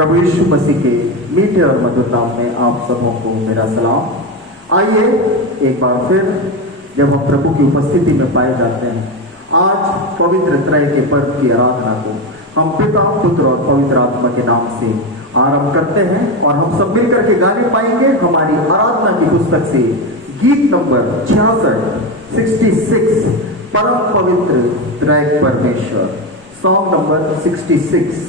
प्रभु यीशु मसीह के मीठे और मधुर नाम में आप सबों को मेरा सलाम। आइए एक बार फिर जब हम प्रभु की उपस्थिति में पाए जाते हैं, आज पवित्र त्रय के पर्व की आराधना को हम पिता, पुत्र और पवित्र आत्मा के नाम से आरंभ करते हैं और हम सब मिलकर के गाने पाएंगे हमारी आराधना की पुस्तक से गीत नंबर 66 परम पवित्र त्रय परमेश्वर, सॉन्ग नंबर 66।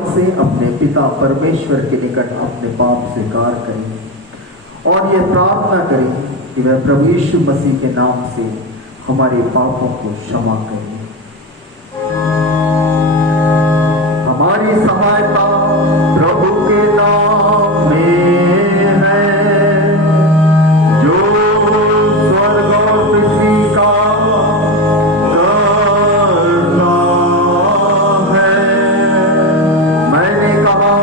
मन से अपने पिता परमेश्वर के निकट अपने पाप स्वीकार करें और ये प्रार्थना करें कि वह प्रभु यीशु मसीह के नाम से हमारे पापों को क्षमा करें। हमारी सहायता प्रभु के नाम में है, जो स्वर्ग और पृथ्वी का करता है। मैंने कहा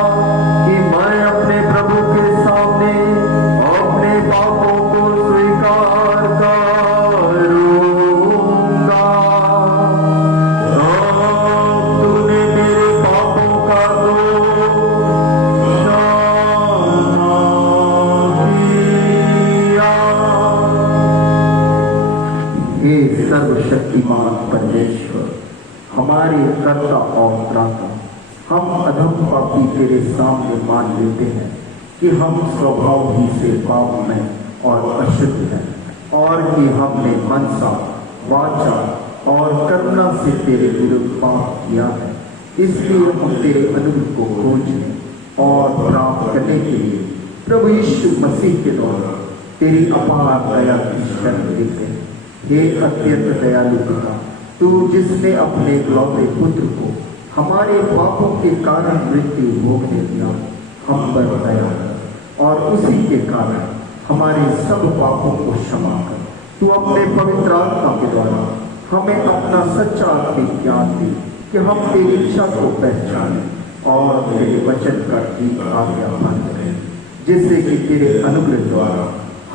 कि मैं अपने प्रभु के सामने अपने पापों को स्वीकार करूंगा। तूने मेरे पापों का दोष क्षमा किया। हे सर्वशक्तिमान परमेश्वर, हमारे कर्ता और त्राता, हम अधम पापी तेरे सामने मान लेते हैं कि हम स्वभाव ही से पाप में और अशुद्ध हैं और कि हमने मनसा, वाचा और कर्म से तेरे विरुद्ध पाप किया है। इसलिए हम तेरे अनुग्रह को खोजने और प्राप्त करने के लिए प्रभु यीशु मसीह के द्वारा तेरी अपार दया की शरण लेते हैं। हे अत्यंत दयालु पिता, तू जिसने अपने इकलौते पुत्र को हमारे पापों के कारण मृत्यु भोगने दिया, हम पर दया कर और उसी के कारण हमारे सब पापों को क्षमा कर। तू अपने पवित्र आत्मा के द्वारा हमें अपना सच्चा आत्मिक ज्ञान दे कि हम तेरी इच्छा को पहचाने और तेरे वचन का ठीक आज्ञा पालन करें, जिससे कि तेरे अनुग्रह द्वारा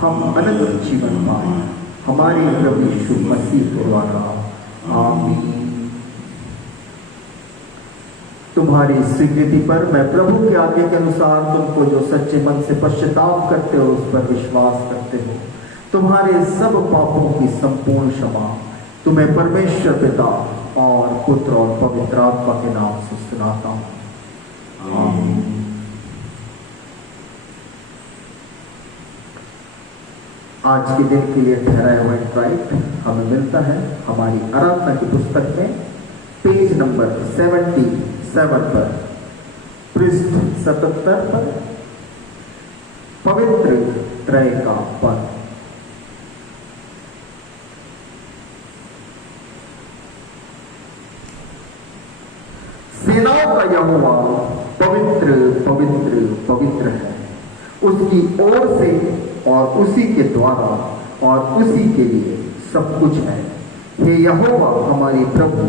हम अनंत जीवन पाएं। हमारे प्रभु यीशु मसीह के द्वारा, आमीन। तुम्हारी स्वीकृति पर मैं प्रभु के आज्ञा के अनुसार तुमको जो सच्चे मन से पश्चाताप करते हो उस पर विश्वास करते हो, तुम्हारे सब पापों की संपूर्ण क्षमा तुम्हें परमेश्वर पिता और पुत्र और पवित्र आत्मा के नाम से सुनाता हूँ। आमीन। आज के दिन के लिए ठहराया हुआ इनवाइट हमें मिलता है हमारी आराधना की पुस्तक में पेज नंबर 77 पर, पृष्ठ 77 पर, पवित्र त्रय का पद। सेनाओं का यहोवा पवित्र पवित्र पवित्र है, उसकी ओर से और उसी के द्वारा और उसी के लिए सब कुछ है। हे यहोवा हमारे प्रभु,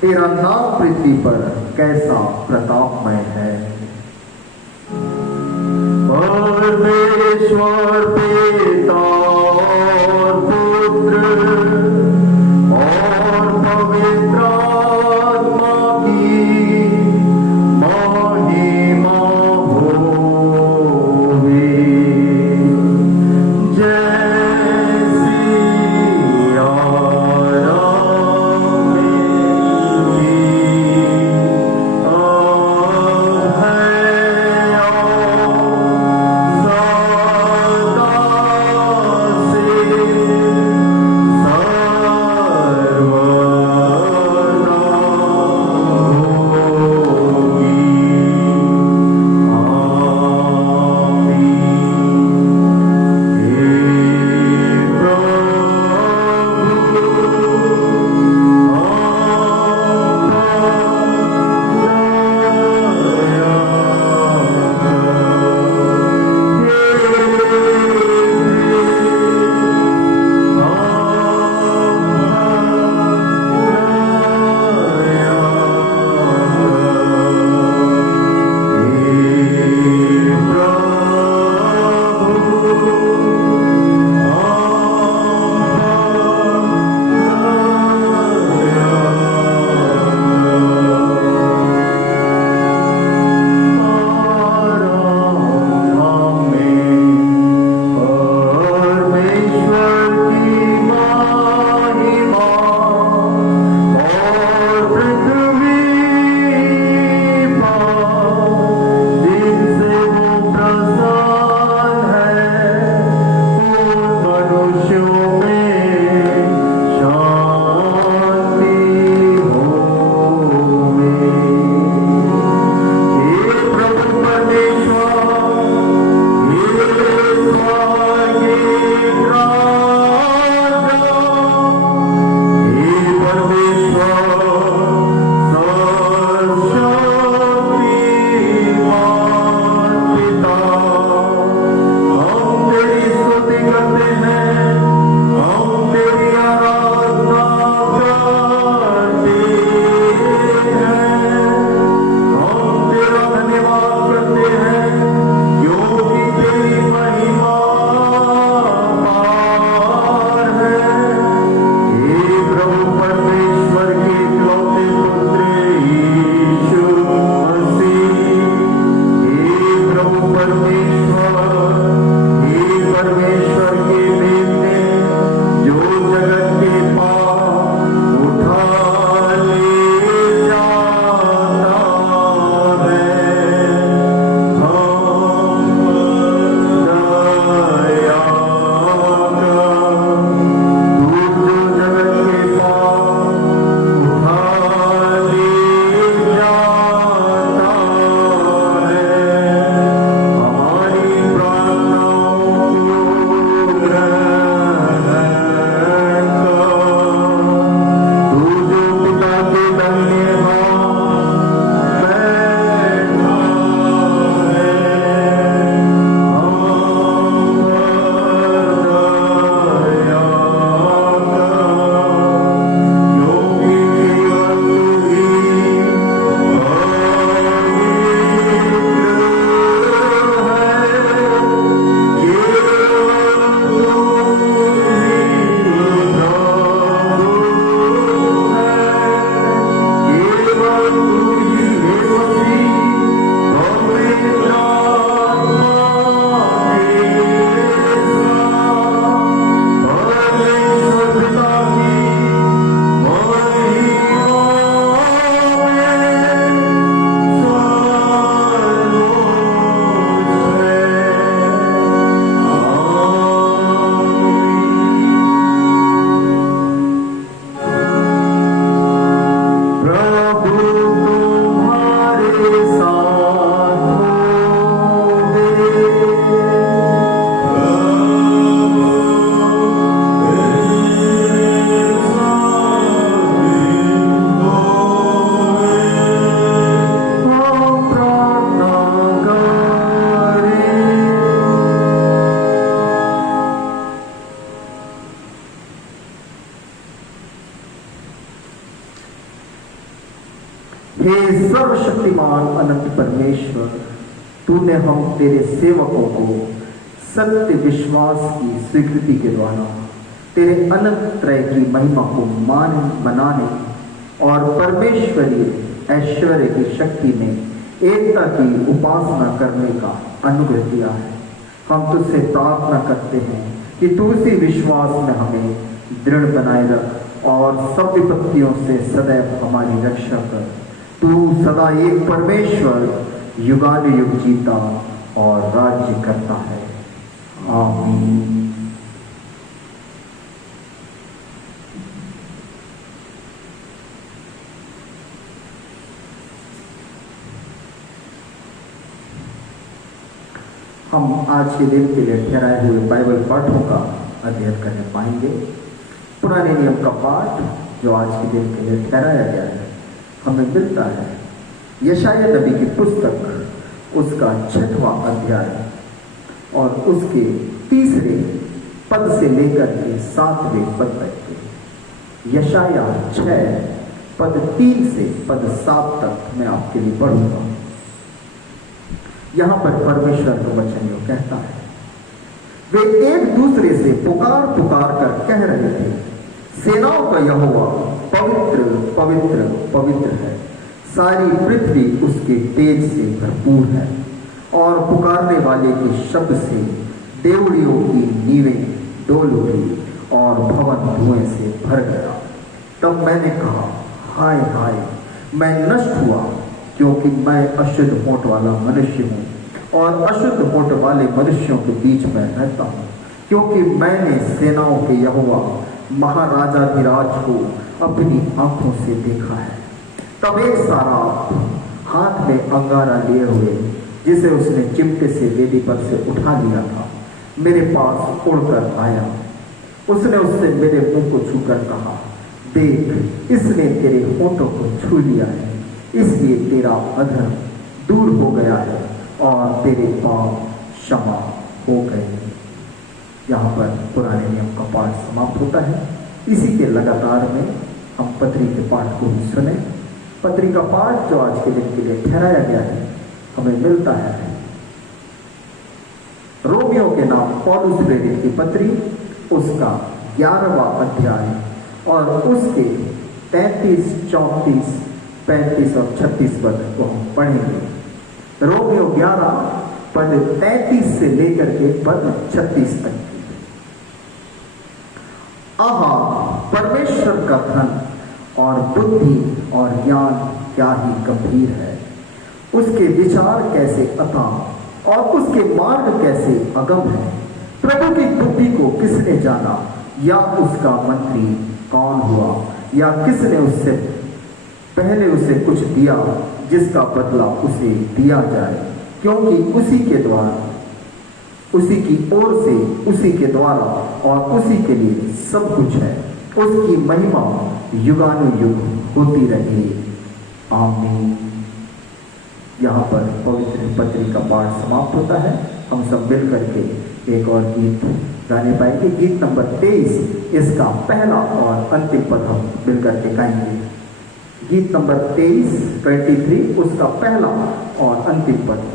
तेरा नाम पृथ्वी पर कैसा प्रतापमय है। परमेश्वर पिता और पुत्र और पवित्र आत्मा की महिमा होवे, जैसी हे सर्वशक्तिमान अनंत परमेश्वर, तूने हम तेरे सेवकों को सत्य विश्वास की स्वीकृति के द्वारा तेरे अनंत त्रय की महिमा को मनाने और परमेश्वरीय ऐश्वर्य की शक्ति में एकता की उपासना करने का अनुग्रह दिया है। हम तुझसे प्रार्थना करते हैं कि तू उसी विश्वास में हमें दृढ़ बनाए रख और सब विपत्तियों से सदैव हमारी रक्षा कर। तू सदा एक परमेश्वर युगानुयुग जीता और राज्य करता है। आमीन। हम आज के दिन के लिए ठहराए हुए बाइबल पाठों का अध्ययन करने पाएंगे। पुराने नियम का पाठ जो आज के दिन के लिए ठहराया गया है हमें मिलता है यशायाह नबी की पुस्तक उसका 6वां अध्याय और उसके 3 पद से लेकर के 7वें पद तक के। यशायाह 6 पद 3 से पद 7 तक मैं आपके लिए पढ़ूंगा। यहां पर परमेश्वर का वचन जो कहता है, वे एक दूसरे से पुकार पुकार कर कह रहे थे, सेनाओं का यहोवा पवित्र पवित्र पवित्र है, सारी पृथ्वी उसके तेज से भरपूर है। और पुकारने वाले के शब्द से देवड़ियों की नींवें डोल उठी और भवन धुएं से भर गया। तब मैंने कहा, हाय हाय, मैं नष्ट हुआ, क्योंकि मैं अशुद्ध होंठ वाला मनुष्य हूँ और अशुद्ध होंठ वाले मनुष्यों के बीच में रहता हूँ, क्योंकि मैंने सेनाओं के यहोवा महाराजाधिराज को अपनी आंखों से देखा है। तब एक साराप हाथ में अंगारा लिए हुए, जिसे उसने चिमटे से वेदी पर से उठा लिया था, मेरे पास उड़कर आया। उसने उससे मेरे मुंह को छूकर कहा, देख, इसने तेरे होठों को छू लिया है, इसलिए तेरा अधर्म दूर हो गया है और तेरे पाप क्षमा हो गए। यहाँ पर पुराने नियम का पाठ समाप्त होता है। इसी के लगातार में हम पत्री के पाठ को भी सुने। पत्री का पाठ जो आज के दिन के लिए ठहराया गया है हमें मिलता है रोमियो के नाम पौलुस प्रेरित की पत्री उसका 11वां अध्याय और उसके 33, 34, 35 और 36 पद को हम पढ़ेंगे। रोमियो 11 पद 33 से लेकर के पद 36 तक। आहा, परमेश्वर का धन और बुद्धि और ज्ञान क्या ही गंभीर है, उसके विचार कैसे अथाह और उसके मार्ग कैसे अगम है। प्रभु की बुद्धि को किसने जाना, या उसका मंत्री कौन हुआ, या किसने उससे पहले उसे कुछ दिया जिसका बदला उसे दिया जाए, क्योंकि उसी के द्वारा, उसी की ओर से, उसी के द्वारा और उसी के लिए सब कुछ है। उसकी महिमा युगानुयुग होती रहे। आमीन। यहाँ पर पवित्र पत्री का पाठ समाप्त होता है। हम सब मिल करके एक और गीत गाने पाएंगे। गीत नंबर 23, इसका पहला और अंतिम पद हम मिल करके गाएंगे। गीत नंबर 23 उसका पहला और अंतिम पद।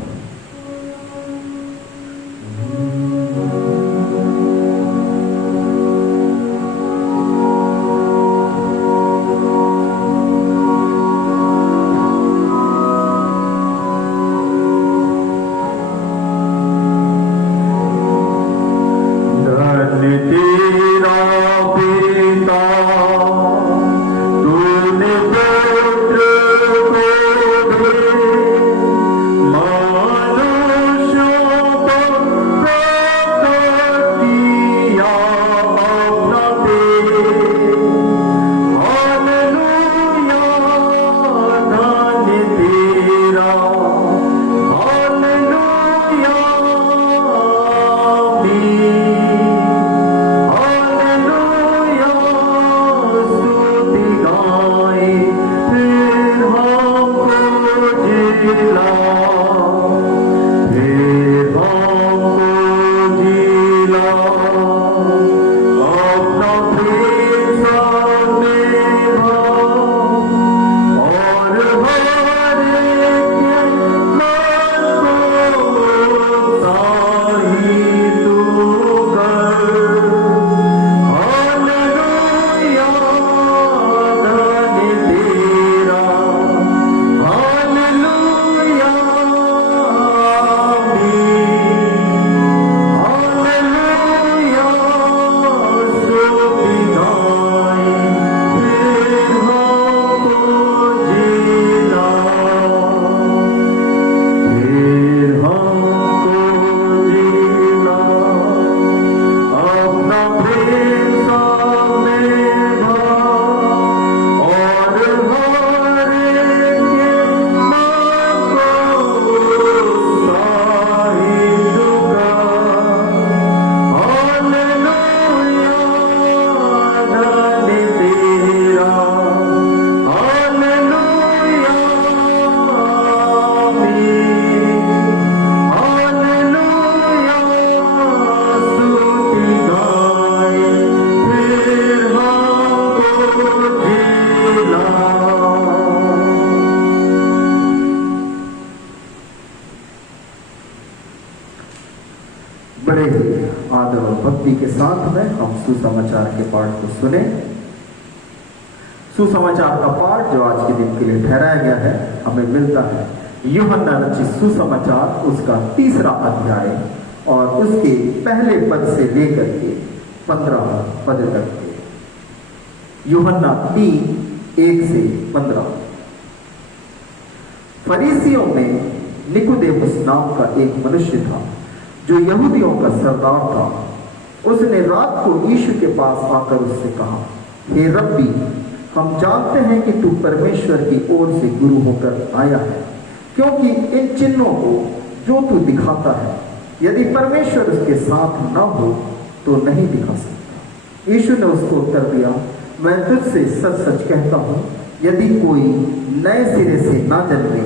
माँ भक्ति के साथ में हम सुसमाचार के पाठ को सुने। सुसमाचार का पाठ जो आज के दिन के लिए ठहराया गया है हमें मिलता है यूहन्ना रचित सुसमाचार उसका 3रा अध्याय और उसके पहले पद से लेकर के 15 पद तक के। यूहन्ना 3:1 से 15। फरीसियों में निकोदेमुस नाम का एक मनुष्य था जो यहूदियों का सरदार था। उसने रात को यीशु के पास आकर उससे कहा, हे रब्बी, हम जानते हैं कि तू परमेश्वर की ओर से गुरु होकर आया है, क्योंकि इन चिन्हों को जो तू दिखाता है यदि परमेश्वर उसके साथ न हो तो नहीं दिखा सकता। यीशु ने उसको उत्तर दिया, मैं तुझसे सच सच कहता हूं, यदि कोई नए सिरे से ना जन्मे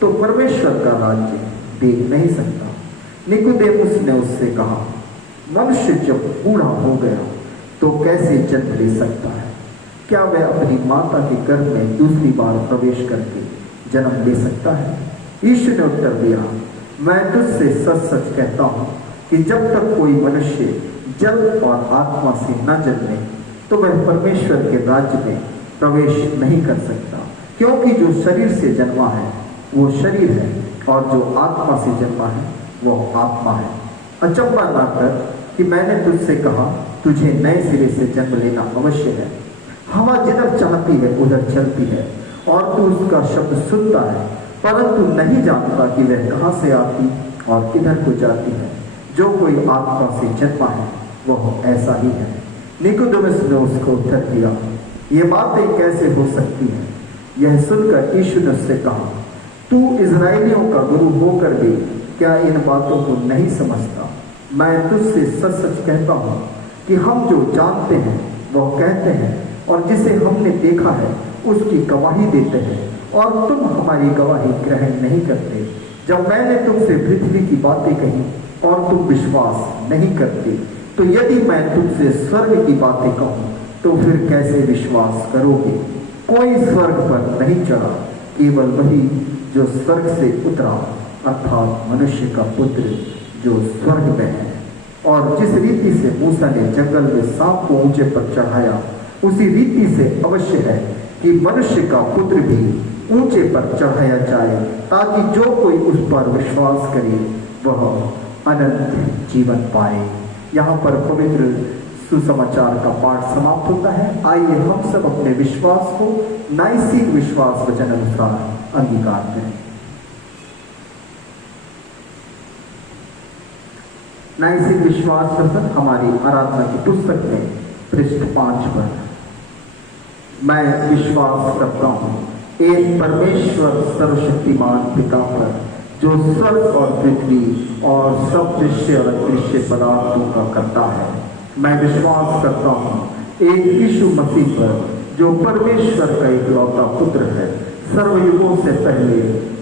तो परमेश्वर का राज्य देख नहीं सकता। निकोदेमुस ने उससे कहा, मनुष्य जब बूढ़ा हो गया तो कैसे जन्म ले सकता है? क्या वह अपनी माता के गर्भ में दूसरी बार प्रवेश करके जन्म ले सकता है? यीशु ने उत्तर दिया, मैं तुझसे सच सच कहता हूं कि जब तक कोई मनुष्य जल और आत्मा से न जन्मे तो वह परमेश्वर के राज्य में प्रवेश नहीं कर सकता। क्योंकि जो शरीर से जन्मा है वो शरीर है और जो आत्मा से जन्मा है वो आत्मा है। अचंभा ना कर कि मैंने तुझसे कहा तुझे नए सिरे से जन्म लेना अवश्य है। हवा जिधर चाहती है उधर चलती है और तू उसका शब्द सुनता है, परंतु नहीं जानता कि वह कहाँ से आती और किधर को जाती है। जो कोई आत्मा से जन्मा है वह ऐसा ही है। निकोदेमुस ने उसको उत्तर दिया, ये बातें कैसे हो सकती हैं? यह सुनकर यीशु ने उससे कहा, तू इजराइलियों का गुरु होकर भी क्या इन बातों को नहीं समझता? मैं तुझसे सच सच कहता हूँ कि हम जो जानते हैं वह कहते हैं और जिसे हमने देखा है उसकी गवाही देते हैं और तुम हमारी गवाही ग्रहण नहीं करते। जब मैंने तुमसे पृथ्वी की बातें कही और तुम विश्वास नहीं करते, तो यदि मैं तुमसे स्वर्ग की बातें कहूँ तो फिर कैसे विश्वास करोगे? कोई स्वर्ग पर नहीं चढ़ा, केवल वही जो स्वर्ग से उतरा, अर्थात मनुष्य का पुत्र जो स्वर्ग में है। और जिस रीति से मूसा ने जंगल में सांप को ऊंचे पर चढ़ाया, उसी रीति से अवश्य है कि मनुष्य का पुत्र भी ऊंचे पर चढ़ाया जाए, ताकि जो कोई उस पर विश्वास करे वह अनंत जीवन पाए। यहाँ पर पवित्र सुसमाचार का पाठ समाप्त होता है। आइए हम सब अपने विश्वास को नाइसीन विश्वास वचन अनुसार अंगीकार करें। नाइसीन विश्वास वचन हमारी आराधना की पुस्तक में पृष्ठ 5 पर, मैं विश्वास करता हूँ एक परमेश्वर सर्वशक्तिमान पिता पर, जो स्वर्ग और पृथ्वी और सब दृश्य और अदृश्य पदार्थों का करता है। मैं विश्वास करता हूँ एक यीशु मसीह पर, जो परमेश्वर का इकलौता पुत्र है। सर्वयुगों से पहले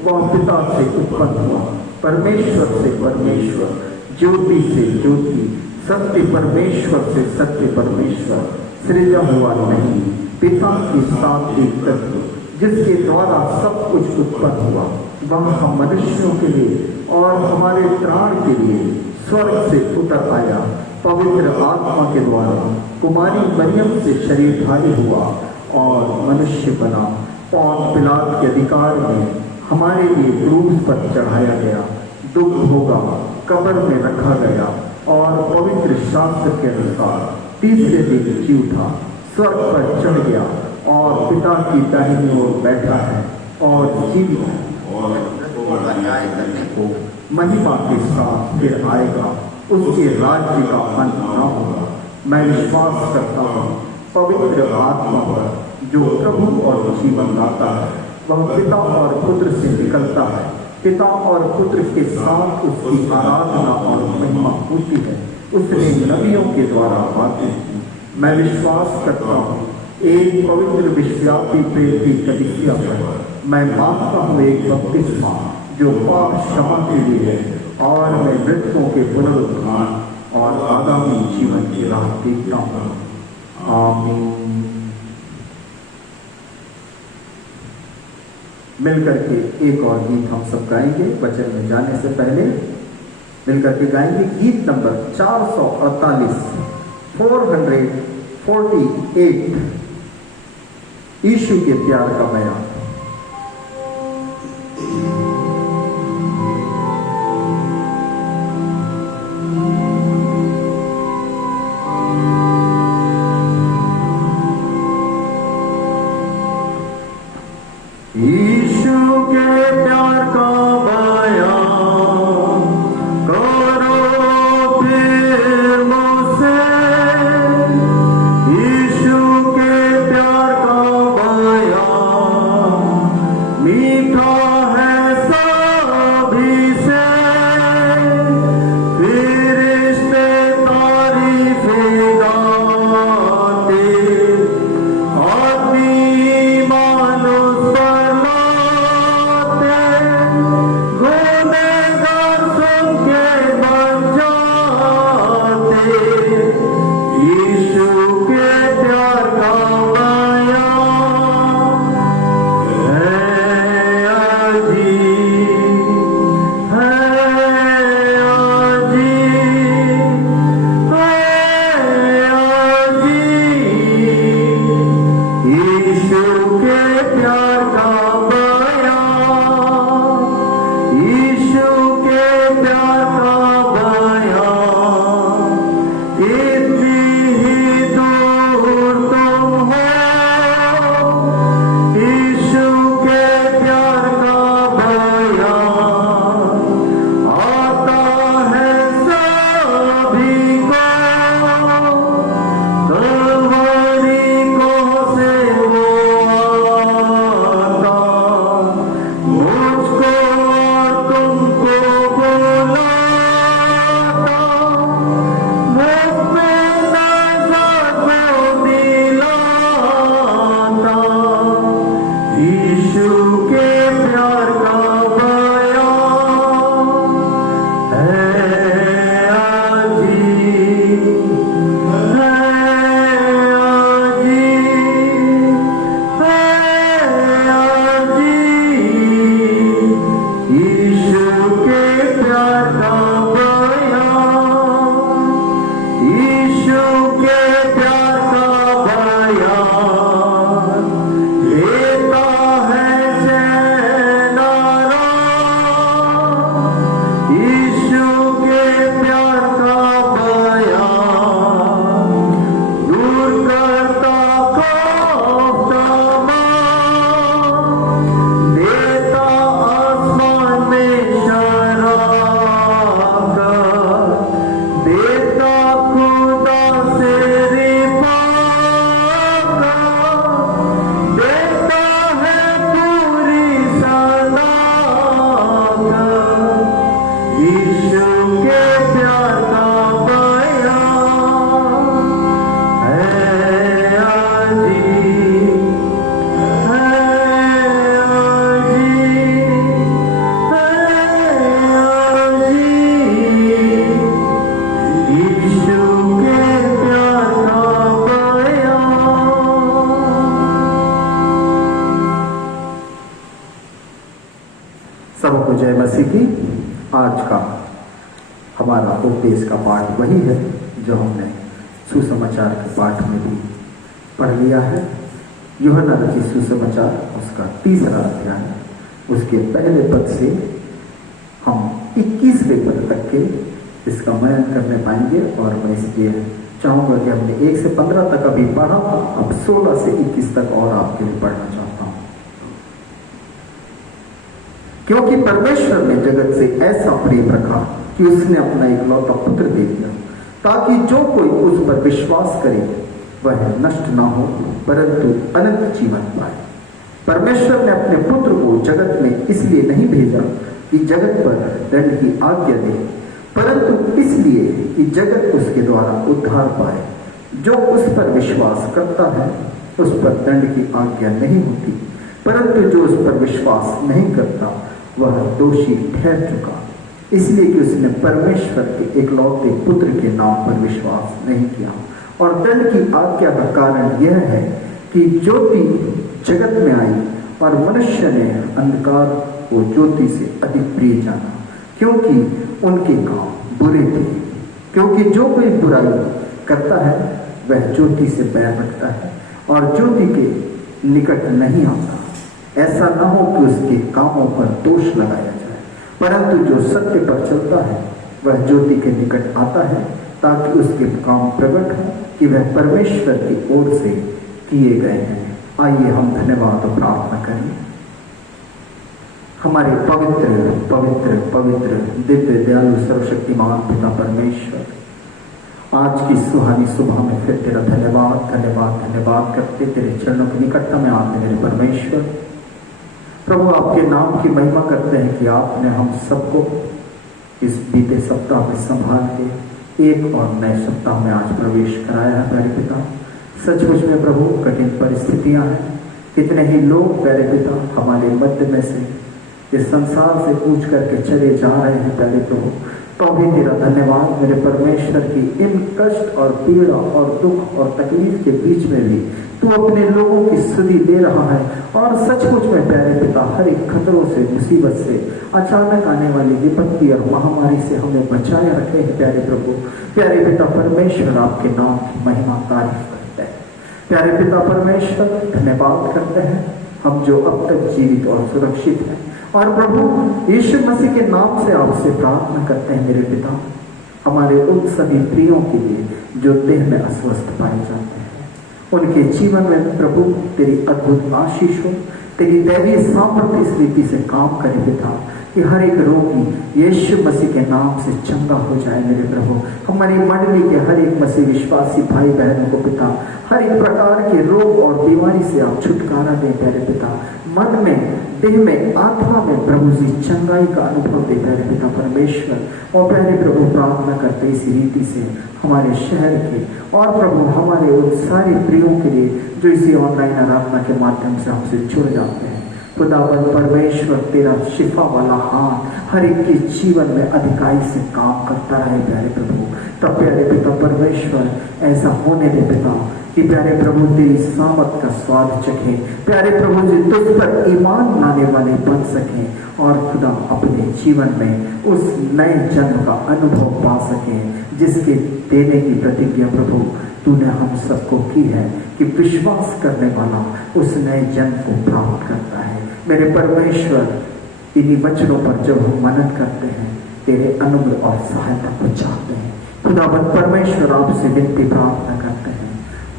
वह पिता से उत्पन्न हुआ, परमेश्वर से परमेश्वर, ज्योति से ज्योति, सत्य परमेश्वर से सत्य परमेश्वर, सृजा हुआ नहीं, पिता की साथ एक तत्व, जिसके द्वारा सब कुछ उत्पन्न हुआ। वह हम मनुष्यों के लिए और हमारे त्राण के लिए स्वर्ग से उतर आया, पवित्र आत्मा के द्वारा कुमारी मरियम से शरीरधारी हुआ और मनुष्य बना। पौंत पिलात के अधिकार में हमारे लिए क्रूस पर चढ़ाया गया, दुख भोगा, कब्र में रखा गया और पवित्र शास्त्र के अनुसार तीसरे दिन जी उठा, स्वर्ग पर चढ़ गया और पिता की दाहिनी ओर बैठा है और जीवित और न्याय करने को महिमा के साथ फिर आएगा। उसके राज्य का अंत न होगा। मैं विश्वास करता हूँ पवित्र आत्मा पर, जो प्रभु और जीवन लाता है। वह पिता और पुत्र से निकलता है, पिता और पुत्र के साथ उसकी आराधना और महिमा होती है। उसने नबियों के द्वारा बातें की। मैं विश्वास करता हूँ एक पवित्र विश्वव्यापी प्रेम की कलीसिया पर। मैं मानता हूँ एक बपतिस्मा जो पाप क्षमा के लिए है, और मैं मृतकों के पुनरुत्थान और आगामी जीवन की राह देखता हूँ। आमीन। मिलकर के एक और गीत हम सब गाएंगे वचन में जाने से पहले। मिलकर के गाएंगे गीत नंबर 448, 448, यीशु के प्यार का बयान। यीशु के प्यार का बयान करो फिर मुझसे, यीशु के प्यार का बयान मीठा है सभी से, फिर रिश्ते तारीफें गाते आदमी मानुष सबको जय मसीह की। आज का हमारा उपदेश का पाठ वही है जो हमने सुसमाचार के पाठ में भी पढ़ लिया है। यूहन्ना रचित सुसमाचार उसका 3रा अध्याय, उसके पहले पद से हम 21वें पद तक के इसका मनन करने पाएंगे। और मैं इसलिए चाहूँगा कि हमने 1 से 15 तक अभी पढ़ा था, अब 16 से 21 तक और आपके लिए पढ़ना चाहता हूँ। क्योंकि परमेश्वर ने जगत से ऐसा प्रेम रखा कि उसने अपना इकलौता पुत्र दे दिया, ताकि जो कोई उस पर विश्वास करे वह नष्ट ना हो परंतु अनंत जीवन पाए। परमेश्वर ने अपने पुत्र को जगत में इसलिए नहीं भेजा कि जगत पर दंड की आज्ञा दे, परंतु इसलिए कि जगत उसके द्वारा उद्धार पाए। जो उस पर विश्वास करता है उस पर दंड की आज्ञा नहीं होती, परंतु जो उस पर विश्वास नहीं करता वह दोषी ठहर चुका, इसलिए कि उसने परमेश्वर के इकलौते पुत्र के नाम पर विश्वास नहीं किया। और दंड की आज्ञा का कारण यह है कि ज्योति जगत में आई और मनुष्य ने अंधकार को ज्योति से अधिक प्रिय जाना, क्योंकि उनके काम बुरे थे, क्योंकि जो कोई बुराई करता है वह ज्योति से बैर रखता है और ज्योति के निकट नहीं आता, ऐसा न हो कि उसके कामों पर दोष लगाया जाए। परंतु जो सत्य पर चलता है वह ज्योति के निकट आता है, ताकि उसके काम प्रकट हो कि वह परमेश्वर की ओर से किए गए हैं। आइए हम धन्यवाद और प्रार्थना करें। हमारे पवित्र पवित्र पवित्र दिव्य दयालु सर्वशक्तिमान पिता परमेश्वर, आज की सुहानी सुबह में फिर तेरा धन्यवाद धन्यवाद धन्यवाद करते तेरे चरणों की निकटता में आते मेरे परमेश्वर। प्रभु, आपके नाम की महिमा करते हैं कि आपने हम सबको इस बीते सप्ताह में संभाल के एक और नए सप्ताह में आज प्रवेश कराया है प्यारे पिता। सचमुच में प्रभु कठिन परिस्थितियां हैं, कितने ही लोग प्यारे पिता हमारे मध्य में से इस संसार से कूच करके चले जा रहे हैं प्यारे प्रभु। तो भी तेरा धन्यवाद मेरे परमेश्वर की इन कष्ट और पीड़ा और दुख और तकलीफ के बीच में भी तू अपने लोगों की स्तुति दे रहा है। और सचमुच में प्यारे पिता हर एक खतरों से, मुसीबत से, अचानक आने वाली विपत्ति और महामारी से हमें बचाए रखे हैं प्यारे प्रभु। प्यारे पिता परमेश्वर, आपके नाम की महिमा तारीफ करते हैं। प्यारे पिता परमेश्वर, धन्यवाद करते हैं हम जो अब तक जीवित और सुरक्षित हैं। और प्रभु यीशु मसीह के नाम से आपसे प्रार्थना करते हैं मेरे पिता, हमारे उन सभी प्रियों के लिए जो देह में अस्वस्थ पाए जाते हैं, उनके जीवन में प्रभु तेरी अद्भुत आशीष हो, तेरी दैवीय सामर्थ्य इस रीति से काम करे पिता कि हर एक रोगी यीशु मसीह के नाम से चंगा हो जाए मेरे प्रभु। हमारी मंडली के हर एक मसीह विश्वासी भाई बहनों को पिता हर एक प्रकार के रोग और बीमारी से आप छुटकारा दें प्यारे पिता। मन में, देह में, आत्मा में प्रभु जी चंगाई का अनुभव दे प्यारे पिता परमेश्वर। और प्यारे प्रभु प्रार्थना करते इसी रीति से हमारे शहर के और प्रभु हमारे उन सारे प्रियों के लिए जो इसी ऑनलाइन आराधना के माध्यम से हमसे जुड़ जाते हैं। खुदावंद परमेश्वर, तेरा शिफा वाला हाथ हर एक के जीवन में अधिकाई से काम करता रहे प्यारे प्रभु। तब प्यारे पिता परमेश्वर ऐसा होने दे पिता कि प्यारे प्रभु तेरी सामत का स्वाद चखे, प्यारे प्रभु जी तुझ पर ईमान लाने वाले बन सकें और खुदा अपने जीवन में उस नए जन्म का अनुभव पा सकें जिसके देने की प्रतिज्ञा प्रभु तूने हम सबको की है कि विश्वास करने वाला उस नए जन्म को प्राप्त करता है। मेरे परमेश्वर, इन्हीं वचनों पर जब हम मनन करते हैं तेरे अनुग्रह और सहायता को चाहते हैं। खुदावंद परमेश्वर, आपसे विनती प्रार्थना करते हैं,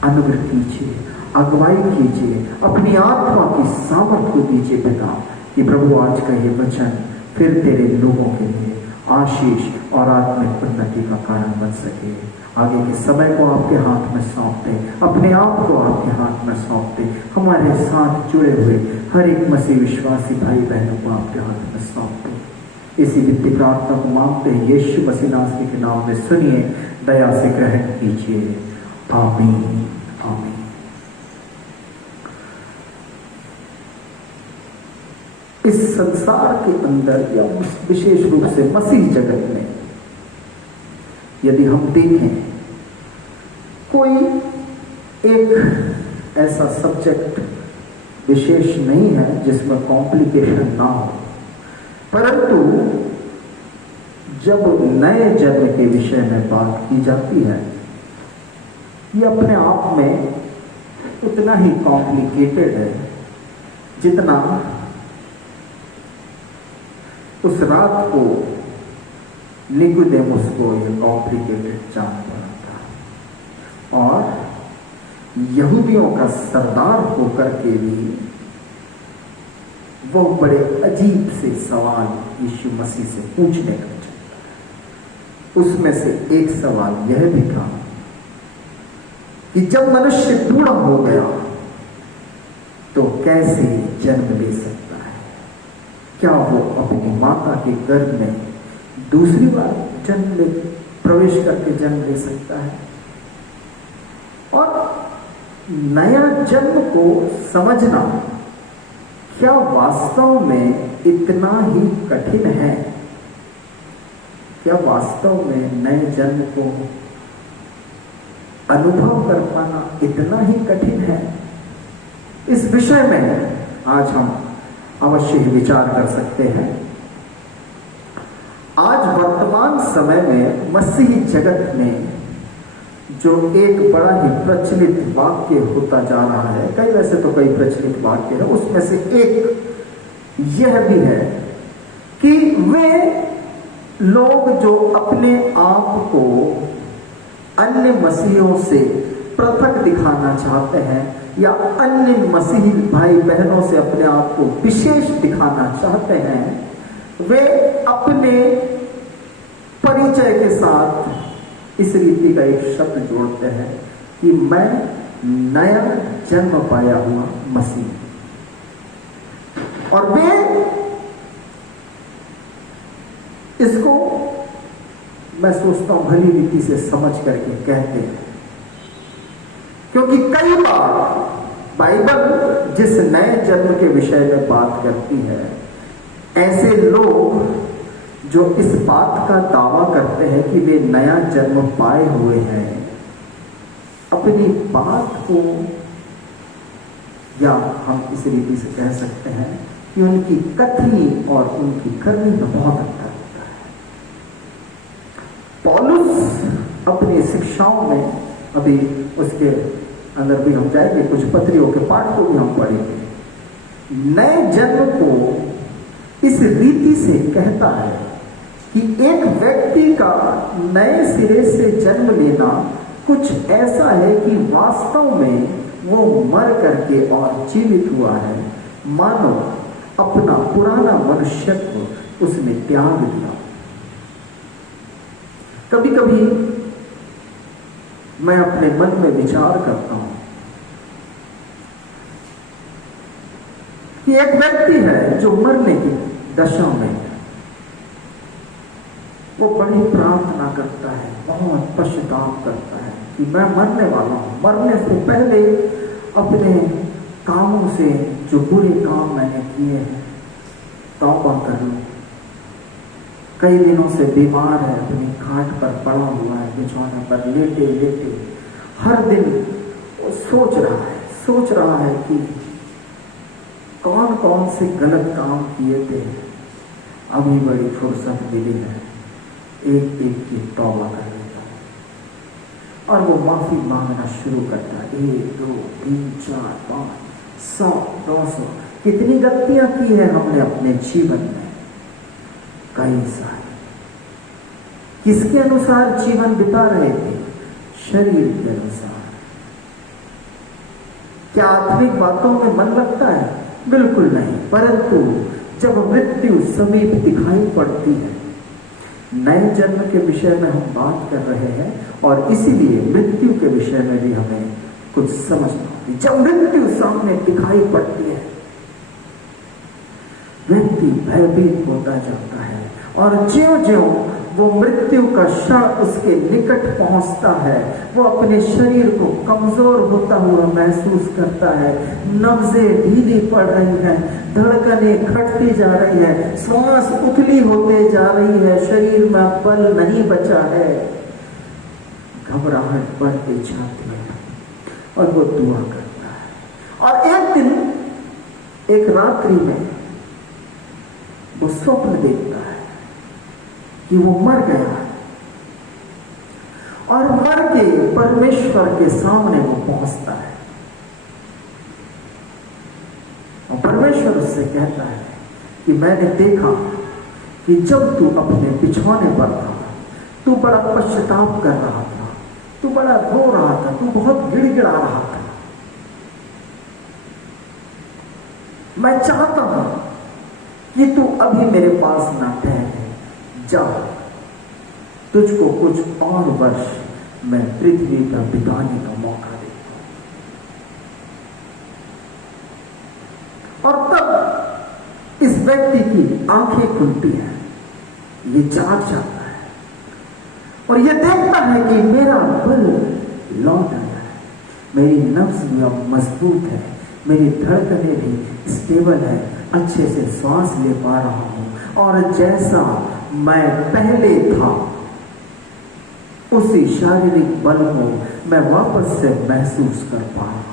अनुग्रह कीजिए, अगुवाई कीजिए, अपनी आत्मा की सामर्थ को दीजिए पिता कि प्रभु आज का ये वचन फिर तेरे लोगों के लिए आशीष और आत्मिक उन्नति का कारण बन सके। आगे के समय को आपके हाथ में सौंपते, अपने आप को आपके हाथ में सौंपते, हमारे साथ जुड़े हुए हर एक मसीह विश्वासी भाई बहनों को आपके हाथ में सौंपते। इसी वित्तीय प्रार्थना को मांगते हैं यीशु मसीह नासरी के नाम में सुनिए, दया से ग्रहण कीजिए। आमीन आमीन। इस संसार के अंदर या विशेष रूप से मसीह जगत में यदि हम देखें, कोई एक ऐसा सब्जेक्ट विशेष नहीं है जिसमें कॉम्प्लिकेशन ना हो, परंतु जब नए जन्म के विषय में बात की जाती है, ये अपने आप में उतना ही कॉम्प्लिकेटेड है जितना उस रात को निकोदेमुस को ये कॉम्प्लिकेटेड जान पड़ा था। और यहूदियों का सरदार होकर के भी वो बड़े अजीब से सवाल यीशु मसीह से पूछने का चाहता है। उसमें से एक सवाल यह भी था कि जब मनुष्य बूढ़ा हो गया तो कैसे जन्म ले सकता है? क्या वो अपनी माता के गर्भ में दूसरी बार प्रवेश करके जन्म ले सकता है? और नया जन्म को समझना क्या वास्तव में इतना ही कठिन है? क्या वास्तव में नए जन्म को अनुभव कर पाना इतना ही कठिन है? इस विषय में आज हम अवश्य ही विचार कर सकते हैं। आज वर्तमान समय में मसीही जगत में जो एक बड़ा ही प्रचलित वाक्य होता जा रहा है, कई वैसे तो कई प्रचलित वाक्य है, उसमें से एक यह भी है कि वे लोग जो अपने आप को अन्य मसीहियों से पृथक दिखाना चाहते हैं या अन्य मसीही भाई बहनों से अपने आप को विशेष दिखाना चाहते हैं, वे अपने परिचय के साथ इस रीति का एक शब्द जोड़ते हैं कि मैं नया जन्म पाया हुआ मसीह। और वे इसको मैं सोचता हूं भली रीति से समझ करके कहते हैं, क्योंकि कई बार बाइबल जिस नए जन्म के विषय में बात करती है, ऐसे लोग जो इस बात का दावा करते हैं कि वे नया जन्म पाए हुए हैं, अपनी बात को, या हम इस रीति से कह सकते हैं कि उनकी कथनी और उनकी करनी में बहुत अंतर होता है। पौलुस अपनी शिक्षाओं में, अभी उसके अंदर भी हम जाएंगे, कुछ पत्रियों के पाठ को भी हम पढ़ेंगे, नए जन्म को इस रीति से कहता है कि एक व्यक्ति का नए सिरे से जन्म लेना कुछ ऐसा है कि वास्तव में वो मर करके और जीवित हुआ है, मानो अपना पुराना मनुष्यत्व उसने त्याग दिया। कभी कभी मैं अपने मन में विचार करता हूं कि एक व्यक्ति है जो मरने की दशा में, वो बड़ी प्रार्थना करता है, बहुत पश्चाताप करता है कि मैं मरने वाला हूं, मरने से पहले अपने कामों से, जो बुरे काम मैंने किए हैं, तौबा कर लूं। कई दिनों से बीमार है, अपनी खाट पर पड़ा हुआ है, बिछौने पर लेटे लेटे हर दिन वो सोच रहा है कि कौन कौन से गलत काम किए थे, अभी बड़ी फुर्सत मिली है, एक एक की तौबा कर लेता है और वो माफी मांगना शुरू करता है। 1 2 3 4 5 100 200 कितनी गलतियां की है हमने अपने जीवन में, कई सारी। किसके अनुसार जीवन बिता रहे थे? शरीर के अनुसार। क्या आत्मिक बातों में मन लगता है? बिल्कुल नहीं। परंतु जब मृत्यु समीप दिखाई पड़ती है, नए जन्म के विषय में हम बात कर रहे हैं और इसीलिए मृत्यु के विषय में भी हमें कुछ समझना होगी। जब मृत्यु सामने दिखाई पड़ती है, व्यक्ति भयभीत होता जाता है और ज्यों-ज्यों वो मृत्यु का क्षण उसके निकट पहुंचता है, वो अपने शरीर को कमजोर होता हुआ महसूस करता है। नब्जें ढीली पड़ रही हैं, धड़कनें घटती जा रही है, श्वास उथली होते जा रही है, शरीर में बल नहीं बचा है, घबराहट बढ़ती जाती है और वो दुआ करता है। और एक दिन, एक रात्रि में वो स्वप्न देखता है कि वो मर गया है और मर के परमेश्वर के सामने वो पहुंचता है और परमेश्वर उससे कहता है कि मैंने देखा कि जब तू अपने बिछौने पर था, तू बड़ा पश्चाताप कर रहा था, तू बड़ा रो रहा था, तू बहुत गिड़गिड़ा रहा था। मैं चाहता हूं कि तू अभी मेरे पास ना ठहरे, जा, तुझको कुछ और वर्ष मैं पृथ्वी पर बिताने का मौका देता हूं। और तब इस व्यक्ति की आंखें खुलती हैं, ये जाग जाता है और ये देखता है कि मेरा बल लौट आया है, मेरी नब्ज भी अब मजबूत है, मेरी धड़कनें भी स्टेबल है, अच्छे से श्वास ले पा रहा हूं और जैसा मैं पहले था उसी शारीरिक बल को मैं वापस से महसूस कर पा रहा हूं।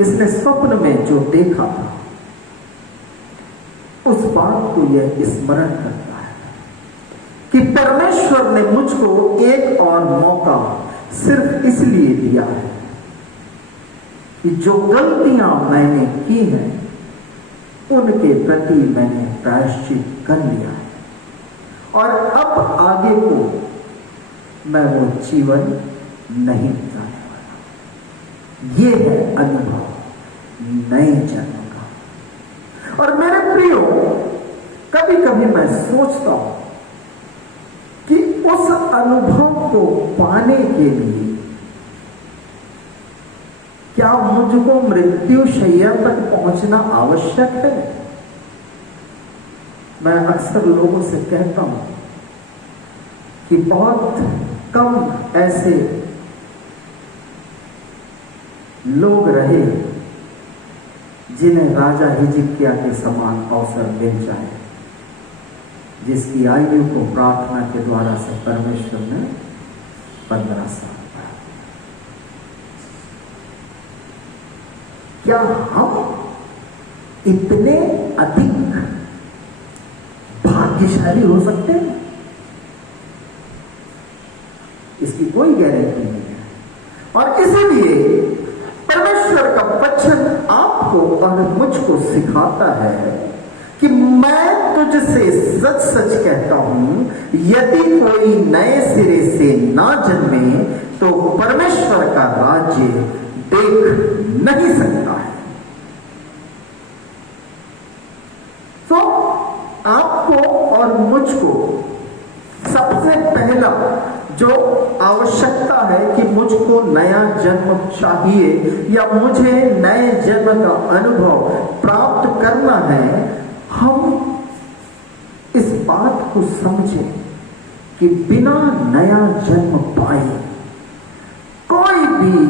इसने स्वप्न में जो देखा था उस बात को यह स्मरण करता है कि परमेश्वर ने मुझको एक और मौका सिर्फ इसलिए दिया है कि जो गलतियां मैंने की हैं उनके प्रति मैंने प्रायश्चित कर लिया है और अब आगे को मैं वो जीवन नहीं बिताने वाला। ये है अनुभव नए जन्म का। और मेरे प्रियो, कभी कभी मैं सोचता हूं कि उस अनुभव को पाने के लिए क्या मुझको मृत्यु शैया तक पहुंचना आवश्यक है? मैं अक्सर लोगों से कहता हूं कि बहुत कम ऐसे लोग रहे जिन्हें राजा हिजकिय्याह के समान अवसर मिल जाए, जिसकी आयु को प्रार्थना के द्वारा से परमेश्वर ने 15 साल। क्या हम इतने अधिक भाग्यशाली हो सकते हैं? इसकी कोई गारंटी नहीं है। और इसीलिए परमेश्वर का वचन आपको और मुझको सिखाता है कि मैं तुझसे सच सच कहता हूं, यदि कोई नए सिरे से ना जन्मे तो परमेश्वर का राज्य देख नहीं सकता है। तो आपको और मुझको सबसे पहला जो आवश्यकता है कि मुझको नया जन्म चाहिए या मुझे नए जन्म का अनुभव प्राप्त करना है, हम इस बात को समझें कि बिना नया जन्म पाए कोई भी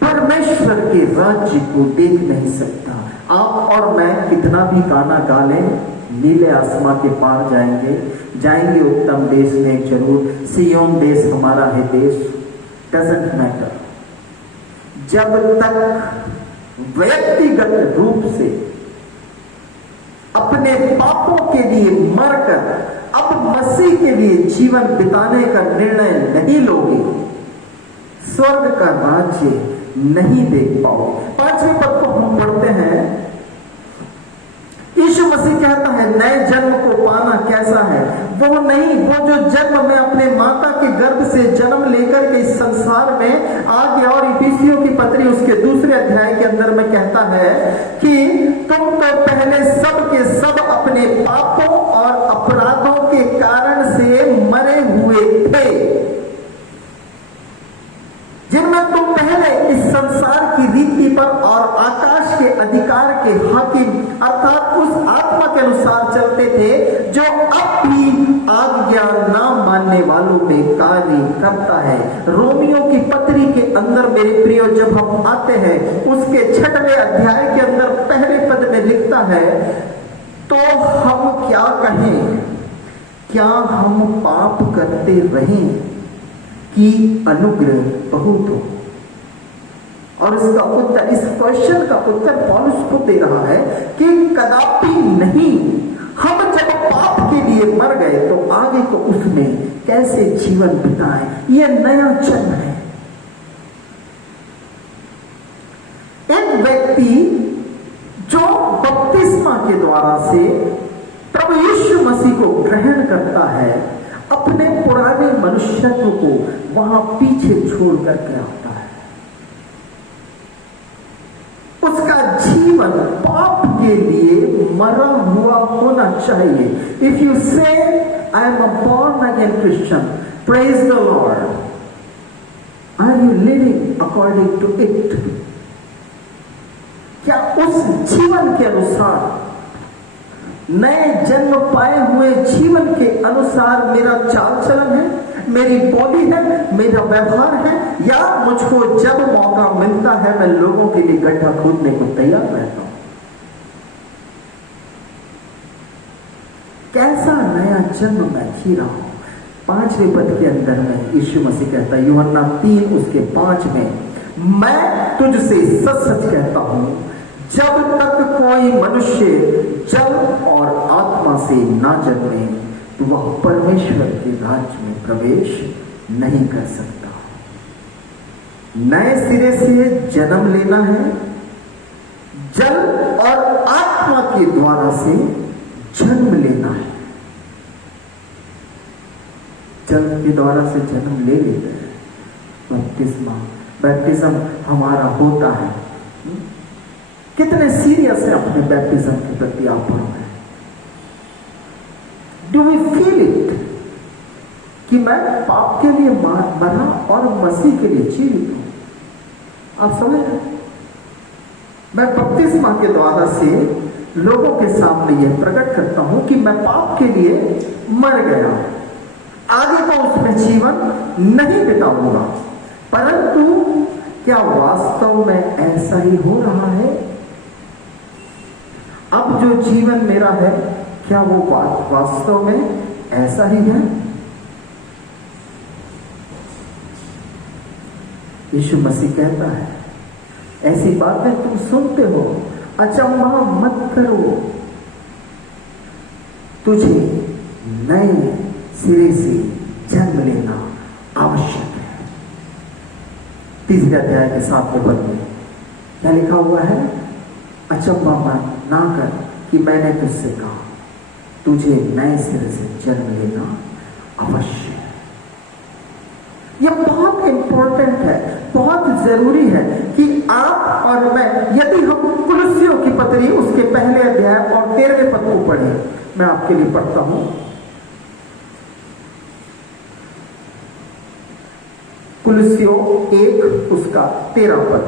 परमेश्वर के राज्य को देख नहीं सकता। आप और मैं कितना भी गाना गा लें, नीले आसमां के पार जाएंगे उत्तम देश में जरूर, सियोन देश हमारा है देश, डजंट मैटर। जब तक व्यक्तिगत रूप से अपने पापों के लिए मरकर अब मसीह के लिए जीवन बिताने का निर्णय नहीं लोगे, स्वर्ग का राज्य नहीं देख पाओ। 5वें पद को हम पढ़ते हैं। यीशु मसीह कहता है नए जन्म को पाना कैसा है? वो नहीं, वो जो जन्म में अपने माता के गर्भ से जन्म लेकर के इस संसार में आ गया। और इफिसियों की पत्री उसके 2 अध्याय के अंदर में कहता है कि तुम तो पहले सब के सब अपने पापों और अपराधों के कारण से मरे हुए थे, जिनमें तुम पहले इस संसार की रीति पर और आकाश के अधिकार के हाकिम अर्थात उस आत्मा के अनुसार चलते थे जो अब भी आज्ञा ना मानने वालों में कार्य करता है। रोमियों की पत्री के अंदर मेरे प्रियो जब हम आते हैं, उसके 6वें अध्याय के अंदर पहले पद में लिखता है, तो हम क्या कहें? क्या हम पाप करते रहें कि अनुग्रह बहुत हो? और इसका उत्तर, इस क्वेश्चन का उत्तर पौलुस को दे रहा है कि कदापि नहीं। हम जब पाप के लिए मर गए तो आगे को उसमें कैसे जीवन बिताएं? यह नया जन्म है। एक व्यक्ति जो बपतिस्मा के द्वारा से प्रभु यीशु मसीह को ग्रहण करता है, अपने पुराने मनुष्यत्व को वहां पीछे छोड़ करके आता है। उसका जीवन पाप के लिए मरा हुआ होना चाहिए। If you say I am a born again Christian, praise the Lord, are you living according to it? क्या उस जीवन के अनुसार, नए जन्म पाए हुए जीवन के अनुसार मेरा चाल चलन है, मेरी बोली है, मेरा व्यवहार है, या मुझको जब मौका मिलता है मैं लोगों के लिए गड्ढा खोदने को तैयार रहता हूं? कैसा नया जन्म मैं जी रहा हूं? 5वें पद के अंदर में यीशु मसीह कहता है, यूहन्ना 3 उसके 5 में, मैं तुझसे सच सच कहता हूं, जब तक कोई मनुष्य जल और आत्मा से ना जन्मे तो वह परमेश्वर के राज्य में प्रवेश नहीं कर सकता। नए सिरे से जन्म लेना है, जल और आत्मा के द्वारा से जन्म लेना है। जल के द्वारा से जन्म ले लेते हैं, बैप्टिज्म हमारा होता है। कितने सीरियस है अपने बैप्टिज्म के प्रति आप लोग हैं? डू वी फील इट कि मैं पाप के लिए मरा और मसीह के लिए जीवित हूं? आप समझ रहे? मैं बपतिस्मा के द्वारा से लोगों के सामने यह प्रकट करता हूं कि मैं पाप के लिए मर गया, आगे को उसमें जीवन नहीं बिताऊंगा। परंतु क्या वास्तव में ऐसा ही हो रहा है? अब जो जीवन मेरा है, क्या वो बात वास्तव में ऐसा ही है? यीशु मसीह कहता है, ऐसी बातें तुम सुनते हो, अचंभा मत करो, तुझे नए सिरे से जन्म लेना आवश्यक है। तीसरे अध्याय के 7वें पद में क्या लिखा हुआ है? अचंभा मत ना कर कि मैंने तुझसे कहा, तुझे नए सिरे से जन्म लेना अवश्य है। यह बहुत इंपॉर्टेंट है, बहुत जरूरी है कि आप और मैं, यदि हम कुलुस्सियों की पत्री उसके पहले अध्याय और 13वें पद को पढ़ें, मैं आपके लिए पढ़ता हूं। कुलुस्सियों 1 उसका 13 पद,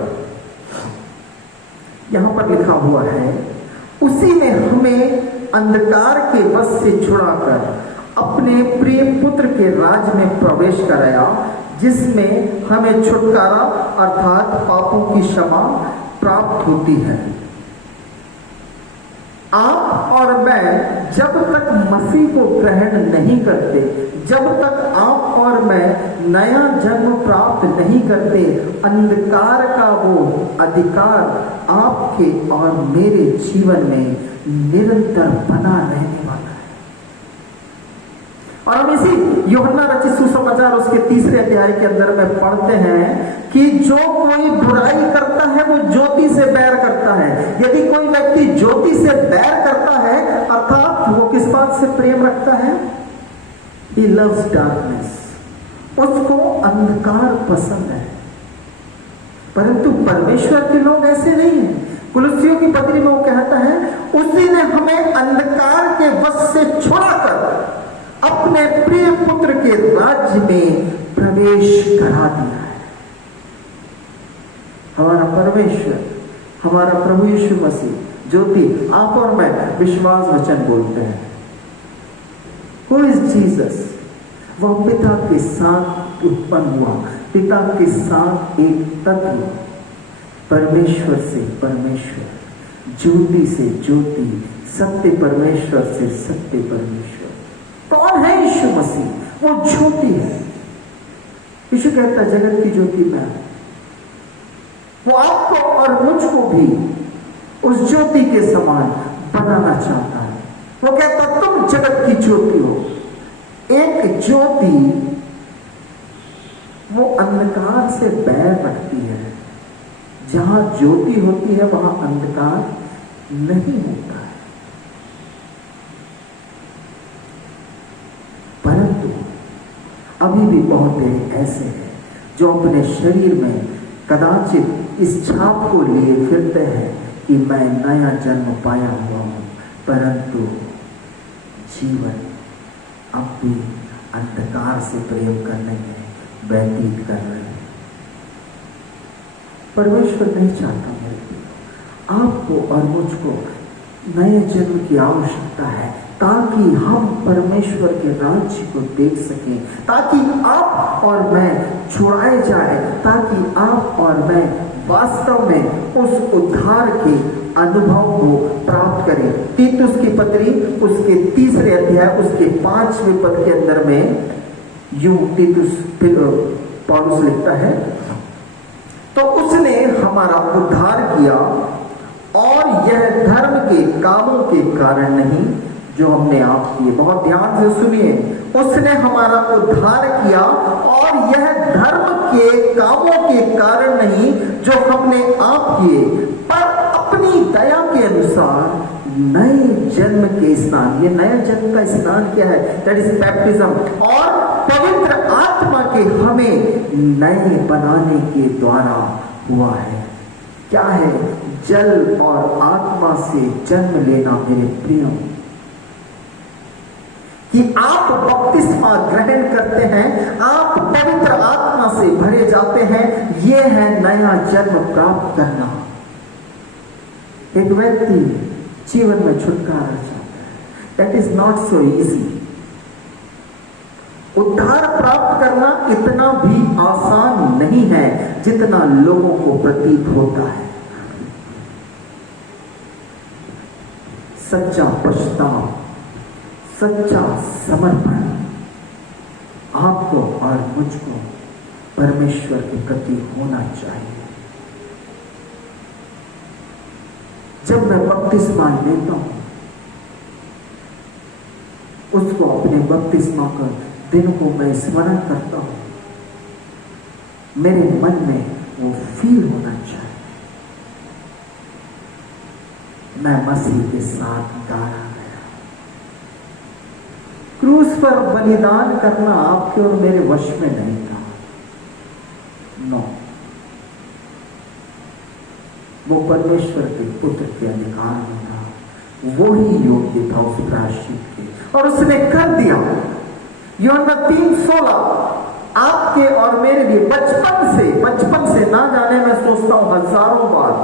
यहां पर लिखा हुआ है, उसी ने हमें अंधकार के वश से छुड़ाकर अपने प्रिय पुत्र के राज्य में प्रवेश कराया, जिसमें हमें छुटकारा अर्थात पापों की क्षमा प्राप्त होती है। आप और मैं जब तक मसीह को ग्रहण नहीं करते, जब तक आप और मैं नया जन्म प्राप्त नहीं करते, अंधकार का वो अधिकार आपके और मेरे जीवन में निरंतर बना रहने वाला है। और हम इसी यूहन्ना रचित सुसमाचार उसके 3 अध्याय के अंदर में पढ़ते हैं कि जो कोई बुराई करता है वो ज्योति से बैर करता है। यदि कोई व्यक्ति ज्योति से बैर करता है, अर्थात वो किस बात से प्रेम रखता है? He loves darkness, उसको अंधकार पसंद है। परंतु परमेश्वर के लोग ऐसे नहीं हैं। कुलुस्सियों की पत्री में वो कहता है, उसी ने हमें अंधकार के वश से छुड़ाकर अपने प्रिय पुत्र के राज्य में प्रवेश करा दिया है। हमारा परमेश्वर, हमारा प्रभु यीशु मसीह, ज्योति, आप और मैं विश्वास वचन बोलते हैं। Who is Jesus? वह पिता के साथ उत्पन्न हुआ, पिता के साथ एक तत्व, परमेश्वर से परमेश्वर, ज्योति से ज्योति, सत्य परमेश्वर से सत्य परमेश्वर। कौन है यीशु मसीह? वो ज्योति है। यीशु कहता है, जगत की ज्योति मैं हूं। वो आपको और मुझको भी उस ज्योति के समान बनाना चाहता है। वो कहता, तुम जगत की ज्योति हो। एक ज्योति वो अंधकार से बैर रखती है। जहां ज्योति होती है वहां अंधकार नहीं होता है। परंतु अभी भी बहुत ऐसे हैं जो अपने शरीर में कदाचित इस छाप को लिए फिरते हैं कि मैं नया जन्म पाया हुआ हूं, परंतु जीवन अब भी अंधकार से प्रेम करने में व्यतीत कर रहे हैं। परमेश्वर नहीं चाहता मेरे आपको और मुझको नए जन्म की आवश्यकता है, ताकि हम परमेश्वर के राज्य को देख सकें, ताकि आप और मैं छुड़ाए जाए, ताकि आप और मैं वास्तव में उस उद्धार के अनुभव को प्राप्त करें। तीतुस की पत्री उसके 3 अध्याय उसके 5वें पद के अंदर में यूं तीतुस पौलुस लिखता है, तो उसने हमारा उद्धार किया और यह धर्म के कामों के कारण नहीं जो हमने आप किए, बहुत ध्यान से सुनिए, उसने हमारा उद्धार किया और यह धर्म के कामों के कारण नहीं जो हमने आप किए, पर अपनी दया के अनुसार नए जन्म के स्नान। ये नए जन्म का स्नान क्या है? That is baptism. और पवित्र आत्मा के हमें नए बनाने के द्वारा हुआ है। क्या है? जल और आत्मा से जन्म लेना मेरे प्रियो, कि आप बपतिस्मा ग्रहण करते हैं, आप पवित्र आत्मा से भरे जाते हैं, यह है नया जन्म प्राप्त करना। एक व्यक्ति जीवन में छुटकारा चाहता है, that is not so easy. उद्धार प्राप्त करना इतना भी आसान नहीं है जितना लोगों को प्रतीत होता है। सच्चा पछतावा, सच्चा समर्पण आपको और मुझको परमेश्वर के प्रति होना चाहिए। जब मैं बपतिस्मा लेता हूं, उसको अपने बपतिस्मा का दिन को मैं स्मरण करता हूं, मेरे मन में वो फील होना चाहिए, मैं मसीह के साथ गाड़ा गया। क्रूस पर बलिदान करना आपके और मेरे वश में नहीं था। नो, वो परमेश्वर के पुत्र के अधिकार में था, वो ही योग्य था उस प्रायश्चित के, और उसने कर दिया। यूहन्ना 3:16 आपके और मेरे लिए बचपन से ना जाने, मैं सोचता हूं हजारों बार,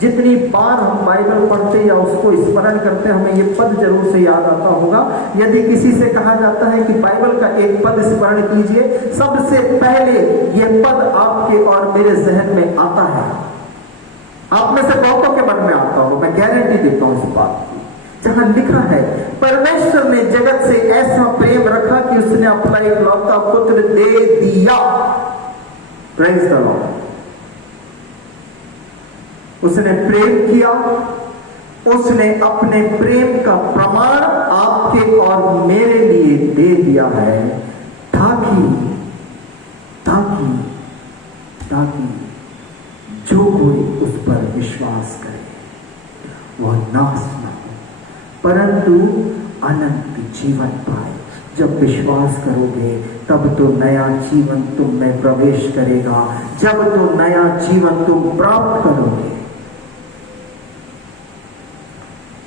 जितनी बार हम बाइबल पढ़ते या उसको स्मरण करते, हमें ये पद जरूर से याद आता होगा। यदि किसी से कहा जाता है कि बाइबल का एक पद स्मरण कीजिए, सबसे पहले ये पद आपके और मेरे जहन में आता है। आप में से बहुतों के मन में आता होगा, मैं गारंटी देता हूं इस बात की, जहां लिखा है परमेश्वर ने जगत से ऐसा प्रेम रखा कि उसने अपना इकलौता पुत्र दे दिया। Praise the Lord. उसने प्रेम किया, उसने अपने प्रेम का प्रमाण आपके और मेरे लिए दे दिया है, ताकि जो कोई उस पर विश्वास करे वह नाश न हो परंतु अनंत जीवन पाए। जब विश्वास करोगे तब तो नया जीवन तुम में प्रवेश करेगा, जब तो नया जीवन तुम प्राप्त करोगे।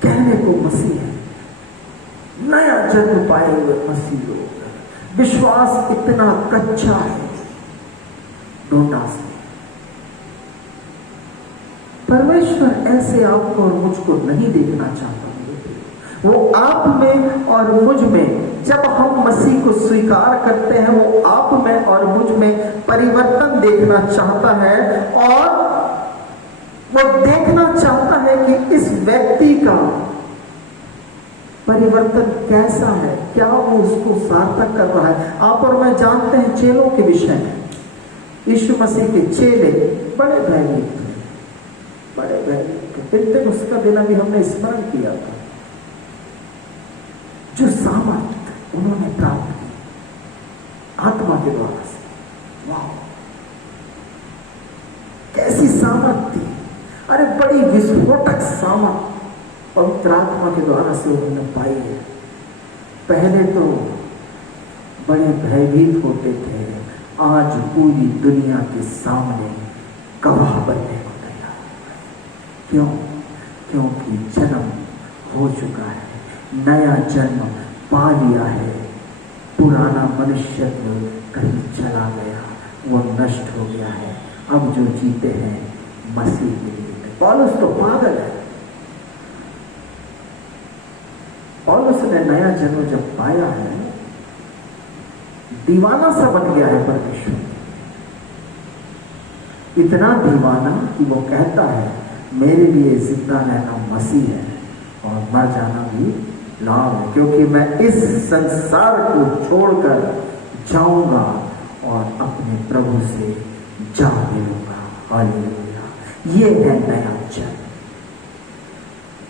कहने को मसीह है, नया जन्म पाए हुए मसीह लोग, विश्वास इतना कच्चा है। Don't ask. परमेश्वर ऐसे आपको और मुझको नहीं देखना चाहता। वो आप में और मुझ में, जब हम मसीह को स्वीकार करते हैं, वो आप में और मुझ में परिवर्तन देखना चाहता है, और वो देखना चाहता है कि इस व्यक्ति का परिवर्तन कैसा है, क्या वो उसको सार्थक कर रहा है। आप और मैं जानते हैं चेलों के विषय में, यीशु मसीह के चेले बड़े भयभीत थे, बड़े भयभीत थे। पेंतेकोस्त का दिन अभी हमने स्मरण किया था। जो सामर्थ उन्होंने प्राप्त की आत्मा के द्वारा से, वाह कैसी सामर्थ थी। अरे बड़ी विस्फोटक सामर्थ पवित्र आत्मा के द्वारा से उन्होंने पाई है। पहले तो बड़े भयभीत होते थे, आज पूरी दुनिया के सामने गवाह बनने को तैयार। क्यों? क्योंकि जन्म हो चुका है, नया जन्म पा लिया है। पुराना मनुष्यत्व कहीं चला गया, वो नष्ट हो गया है। अब जो जीते हैं मसीह के लिए। पौलुस तो पागल है। पौलुस ने नया जन्म जब पाया है, दीवाना सा बन गया है परमेश्वर। इतना दीवाना कि वो कहता है मेरे लिए जिंदा रहना मसीह है और मर जाना भी लाभ है, क्योंकि मैं इस संसार को छोड़कर जाऊंगा और अपने प्रभु से जा मिलूंगा। हालेलुया। ये है नया जन्म,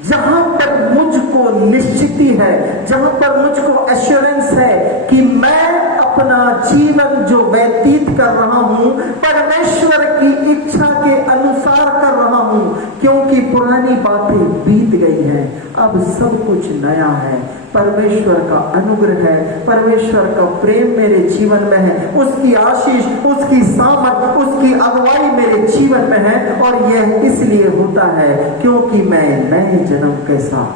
जहां पर पर मुझको निश्चिति है, जहां पर मुझको एश्योरेंस है कि मैं अपना जीवन जो व्यतीत कर रहा हूं परमेश्वर की इच्छा के अनुसार कर रहा हूं, क्योंकि पुरानी बातें बीत गई हैं, अब सब कुछ नया है। परमेश्वर का अनुग्रह है, परमेश्वर का प्रेम मेरे जीवन में है, उसकी आशीष, उसकी सामर्थ, उसकी अगुवाई मेरे जीवन में है। और यह इसलिए होता है क्योंकि मैं नए जन्म के साथ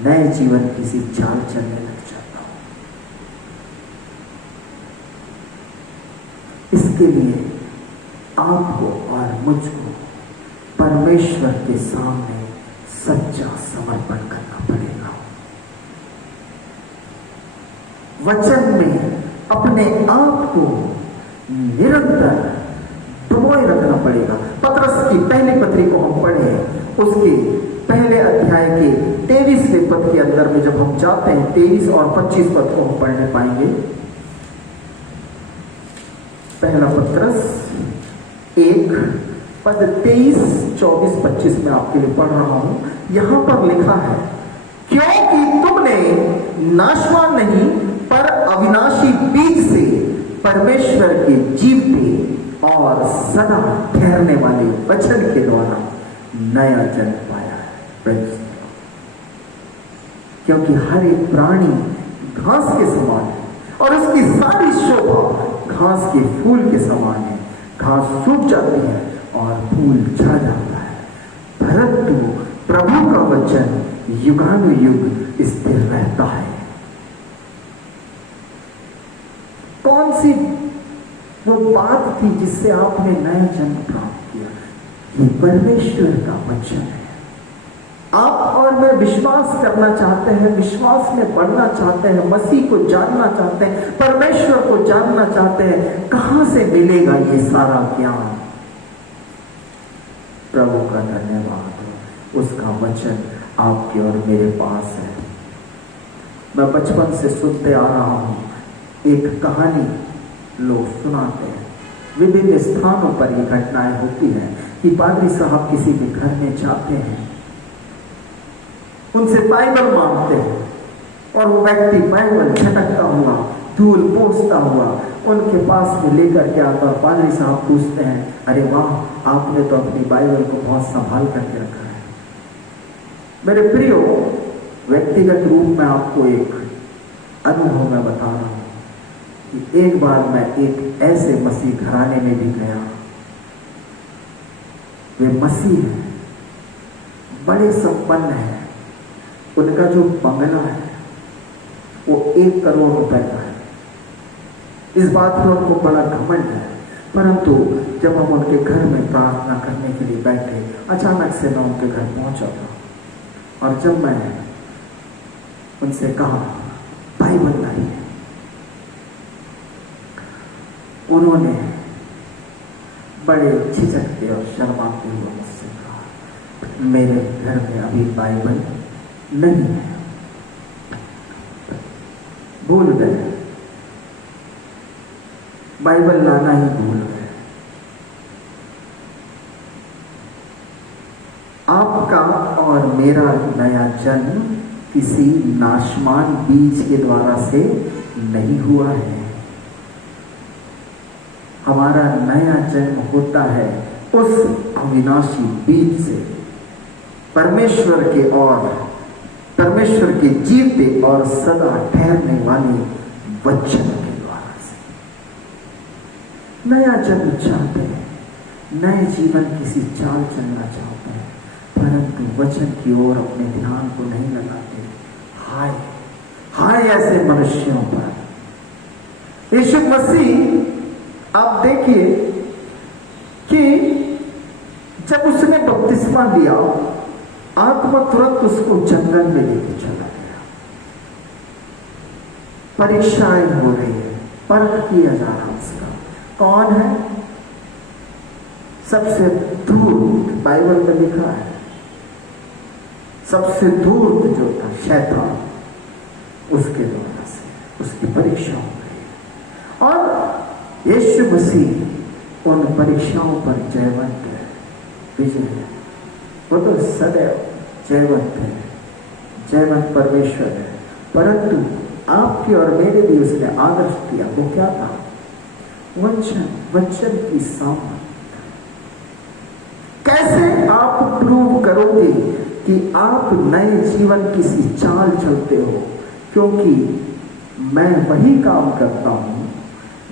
नए जीवन किसी चाल चलने लग जाता हूं। इसके लिए आपको और मुझको परमेश्वर के सामने सच्चा समर्पण करना पड़ेगा। वचन में अपने आप को निरंतर डुबोए रखना पड़ेगा। पतरस की पहली पत्री को हम पढ़े, उसके पहले अध्याय के 23वें पद के अंदर में जब हम जाते हैं, 23 और 25 पद को हम पढ़ने पाएंगे। पहला पतरस 1 पद 23, 24, 25 में आपके लिए पढ़ रहा हूं। यहां पर लिखा है, क्योंकि तुमने नाशवान नहीं पर अविनाशी बीज से परमेश्वर के जीवते और सदा ठहरने वाले वचन के द्वारा नया जन्म पाया है। क्योंकि हर एक प्राणी घास के समान है और उसकी सारी शोभा घास के फूल के समान है। घास सूख जाती है और फूल झड़ जाता है, परंतु प्रभु का वचन युगानुयुग स्थिर रहता है। कौन सी वो बात थी जिससे आपने नया जन्म प्राप्त किया? ये परमेश्वर का वचन है। आप और मैं विश्वास करना चाहते हैं, विश्वास में बढ़ना चाहते हैं, मसीह को जानना चाहते हैं, परमेश्वर को जानना चाहते हैं। कहां से मिलेगा ये सारा ज्ञान? प्रभु का धन्यवाद, उसका वचन आपके और मेरे पास है। मैं बचपन से सुनते आ रहा हूं, एक कहानी लोग सुनाते हैं, विभिन्न स्थानों पर ये घटनाएं होती हैं कि पादरी साहब किसी के घर में जाते हैं, उनसे बाइबल मांगते हैं और वो व्यक्ति बाइबल झटकता हुआ, धूल पोंछता हुआ उनके पास में लेकर के आता। पादरी साहब पूछते हैं, अरे वाह, आपने तो अपनी बाइबल को बहुत संभाल करके रखा है। मेरे प्रियो, व्यक्तिगत रूप में आपको एक अनुभव मैं बता रहा हूं कि एक बार मैं एक ऐसे मसीह घराने में भी गया। वे मसीह हैं, बड़े संपन्न हैं, उनका जो बंगला है वो 1 करोड़ रुपए का है। इस बात पर उनको बड़ा घमंड है, परंतु जब हम उनके घर में प्रार्थना करने के लिए बैठे, अचानक से मैं उनके घर पहुंचा था और जब मैं उनसे कहा बाइबल लाइए, उन्होंने बड़े झिझकते और शर्माते हुए मुझसे कहा, मेरे घर में अभी बाइबल नहीं है। भूल गए, बाइबल लाना ही भूल गए। आपका और मेरा नया जन्म किसी नाशवान बीज के द्वारा से नहीं हुआ है। हमारा नया जन्म होता है उस अविनाशी बीज से, परमेश्वर के और परमेश्वर के जीवते और सदा ठहरने वाले वचन के द्वारा से। नया जन्म चाहते हैं, नए जीवन किसी चाल चलना चाहते हैं, परंतु वचन की ओर अपने ध्यान को नहीं लगाते। हाय हाय ऐसे मनुष्यों पर। यीशु मसीह, आप देखिए कि जब उसने बपतिस्मा लिया, आत्मा तुरंत उसको जंगल में लेके चला गया। परीक्षाएं हो रही है, परख किया जा रहा उसका। कौन है? सबसे दूर, बाइबल में लिखा है, सबसे दूर जो था शैतान, उसके द्वारा से उसकी परीक्षा हो गई और यीशु मसीह उन परीक्षाओं पर जयवंत है, विजय है। वो तो सदैव जयवंत है, जयवंत परमेश्वर है, परंतु आपके और मेरे लिए उसने आदर्श दिया। वो क्या था? वचन, वचन की सामर्थ। कैसे आप प्रूव करोगे कि आप नए जीवन की सी चाल चलते हो? क्योंकि मैं वही काम करता हूं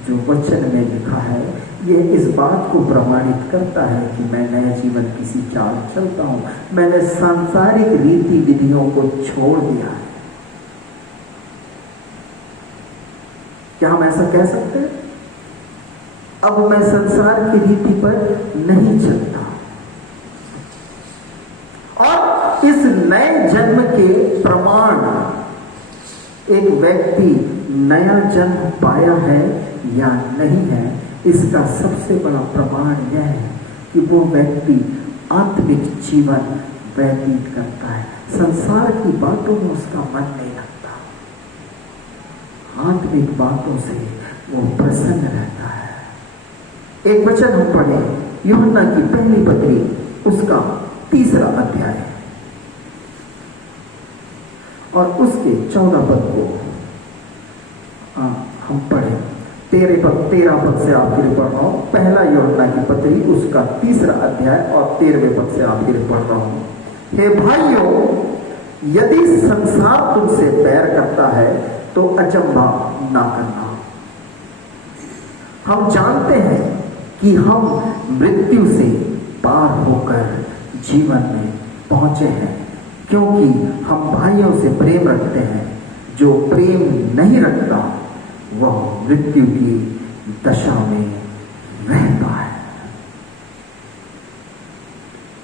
जो वचन में लिखा है। यह इस बात को प्रमाणित करता है कि मैं नए जीवन की सी चाल चलता हूं। मैंने सांसारिक रीति विधियों को छोड़ दिया है। क्या हम ऐसा कह सकते हैं? अब मैं संसार की रीति पर नहीं चलता। और इस नए जन्म के प्रमाण, एक व्यक्ति नया जन्म पाया है या नहीं है, इसका सबसे बड़ा प्रमाण यह है कि वो व्यक्ति आत्मिक जीवन व्यतीत करता है। संसार की बातों में उसका मन नहीं लगता, आत्मिक बातों से वो प्रसन्न रहता है। एक वचन हम पढ़े, यूहन्ना की पहली पत्री, उसका 3 अध्याय और उसके 14 पद को हम पढ़े। 13 पद से आपके लिए पढ़ रहा हूं। पहला यूहन्ना की पत्री, उसका 3 अध्याय और 13वें पद से आपके लिए पढ़ रहा हूं। हे भाइयों, यदि संसार तुमसे बैर करता है तो अचंभा ना करना। हम जानते हैं कि हम मृत्यु से पार होकर जीवन में पहुंचे हैं, क्योंकि हम भाइयों से प्रेम रखते हैं। जो प्रेम नहीं रखता वह मृत्यु की दशा में रहता है।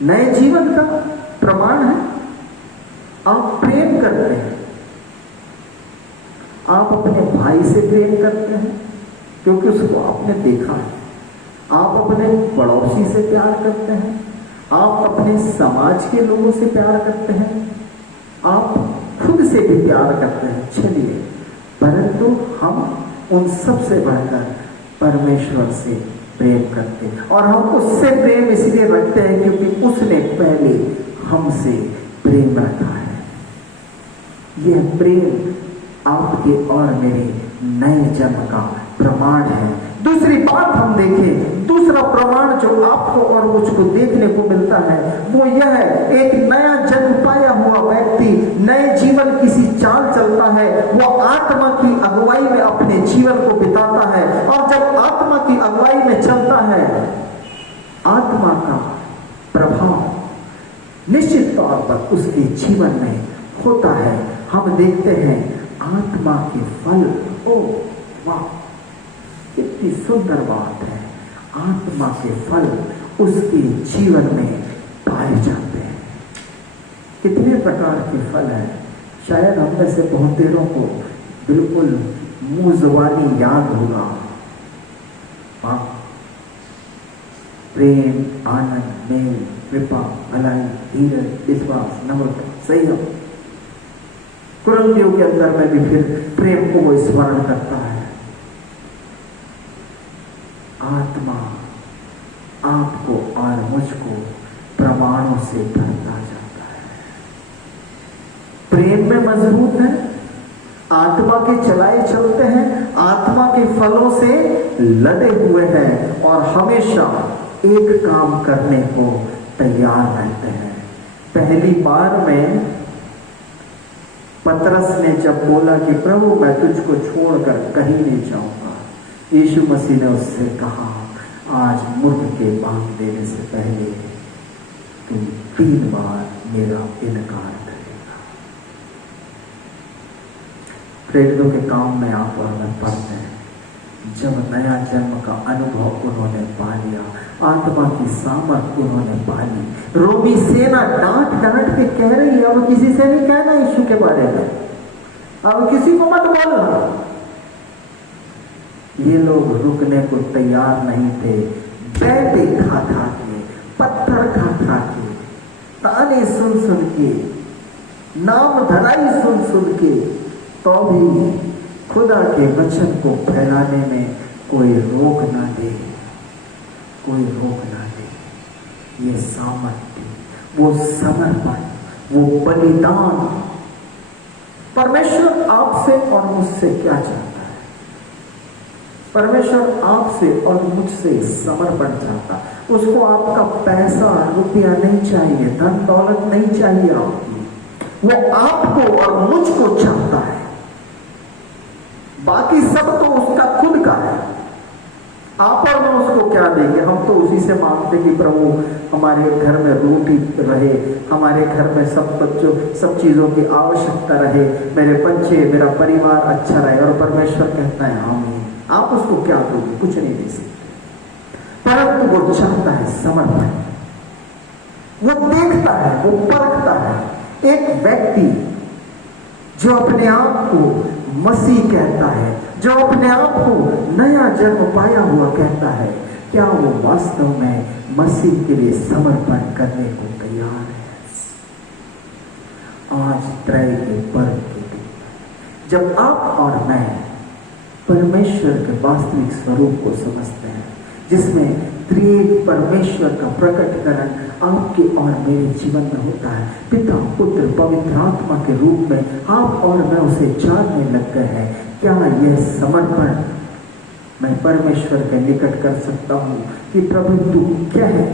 नए जीवन का प्रमाण है, आप प्रेम करते हैं। आप अपने भाई से प्रेम करते हैं क्योंकि उसको आपने देखा है। आप अपने पड़ोसी से प्यार करते हैं। आप अपने समाज के लोगों से प्यार करते हैं। आप खुद से भी प्यार करते हैं। चलिए, परंतु हम उन सब से बढ़कर परमेश्वर से प्रेम करते हैं, और हम उससे प्रेम इसलिए रखते हैं क्योंकि उसने पहले हमसे प्रेम रखा है। यह प्रेम आपके और मेरे नए जन्म का प्रमाण है। दूसरी बात हम देखें, दूसरा प्रमाण जो आपको और मुझको देखने को मिलता है वो यह है, एक नया जन्म पाया हुआ व्यक्ति नए जीवन की सी चाल चलता है। वो आत्मा की अगुवाई में अपने जीवन को बिताता है, और जब आत्मा की अगुवाई में चलता है, आत्मा का प्रभाव निश्चित तौर पर उसके जीवन में होता है। हम देखते हैं आत्मा के फल, ओ वाह, कितनी सुंदर बात है। आत्मा के फल उसके जीवन में पाए जाते हैं। कितने प्रकार के फल हैं, शायद हम में से बहुत देरों को बिल्कुल मुंह ज़बानी याद होगा। प्रेम, आनंद, मेल, कृपा, भलाई, धीरज, विश्वास, नम्रता, संयम। कुरिन्थियों के अंदर में भी फिर प्रेम को वो स्मरण करता है। आत्मा आपको और मुझको प्रमाणों से भरता जाता है। प्रेम में मजबूत है, आत्मा के चलाए चलते हैं, आत्मा के फलों से लदे हुए हैं, और हमेशा एक काम करने को तैयार रहते हैं। पहली बार में पतरस ने जब बोला कि प्रभु मैं तुझको छोड़कर कहीं नहीं जाऊंगा, यीशु मसीह ने उससे कहा, आज मुर्ग के बांग देने से पहले तुम 3 बार मेरा इनकार करेगा। प्रेरितों के काम में आप और मैं पढ़ते हैं, जब नया जन्म का अनुभव उन्होंने पा लिया, आत्मा की सामर्थ उन्होंने पा ली। रोमी सेना डांट डांट के कह रही है, अब किसी से नहीं कहना यीशु के बारे में, अब किसी को मत बोलना। ये लोग रुकने को तैयार नहीं थे। बैठे खा खा के, पत्थर खा खा के, ताने सुन सुन के, नाम धराई सुन सुन के, तो भी खुदा के वचन को फैलाने में कोई रोक ना दे, कोई रोक ना दे। ये सामर्थ्य, वो समर्पण, वो बलिदान परमेश्वर आपसे और मुझसे क्या चाहता है? परमेश्वर आपसे और मुझसे समर्पण चाहता है। उसको आपका पैसा रुपया नहीं चाहिए, धन दौलत नहीं चाहिए आपकी, वो आपको और मुझको चाहता है। बाकी सब तो उसका खुद का है। आप और मैं उसको क्या देंगे? हम तो उसी से मांगते कि प्रभु हमारे घर में रोटी रहे, हमारे घर में सब चीजों की आवश्यकता रहे, मेरे बच्चे मेरा परिवार अच्छा रहे। और परमेश्वर कहता है आमीन। आप उसको क्या दोगे? कुछ नहीं दे सकते। परंतु वो चाहता है समर्पण। वो देखता है, वो परखता है। एक व्यक्ति जो अपने आप को मसीह कहता है, जो अपने आप को नया जन्म पाया हुआ कहता है, क्या वो वास्तव में मसीह के लिए समर्पण करने को तैयार है? आज त्रय के पर्व के दिन जब आप और मैं परमेश्वर के वास्तविक स्वरूप को समझते हैं, जिसमें त्रिएक परमेश्वर का प्रकटीकरण आपके और मेरे जीवन में होता है, पिता पुत्र पवित्र आत्मा के रूप में आप और मैं उसे जानने लग गए हैं, क्या यह समर्पण मैं परमेश्वर के निकट कर सकता हूं कि प्रभु तू क्या है,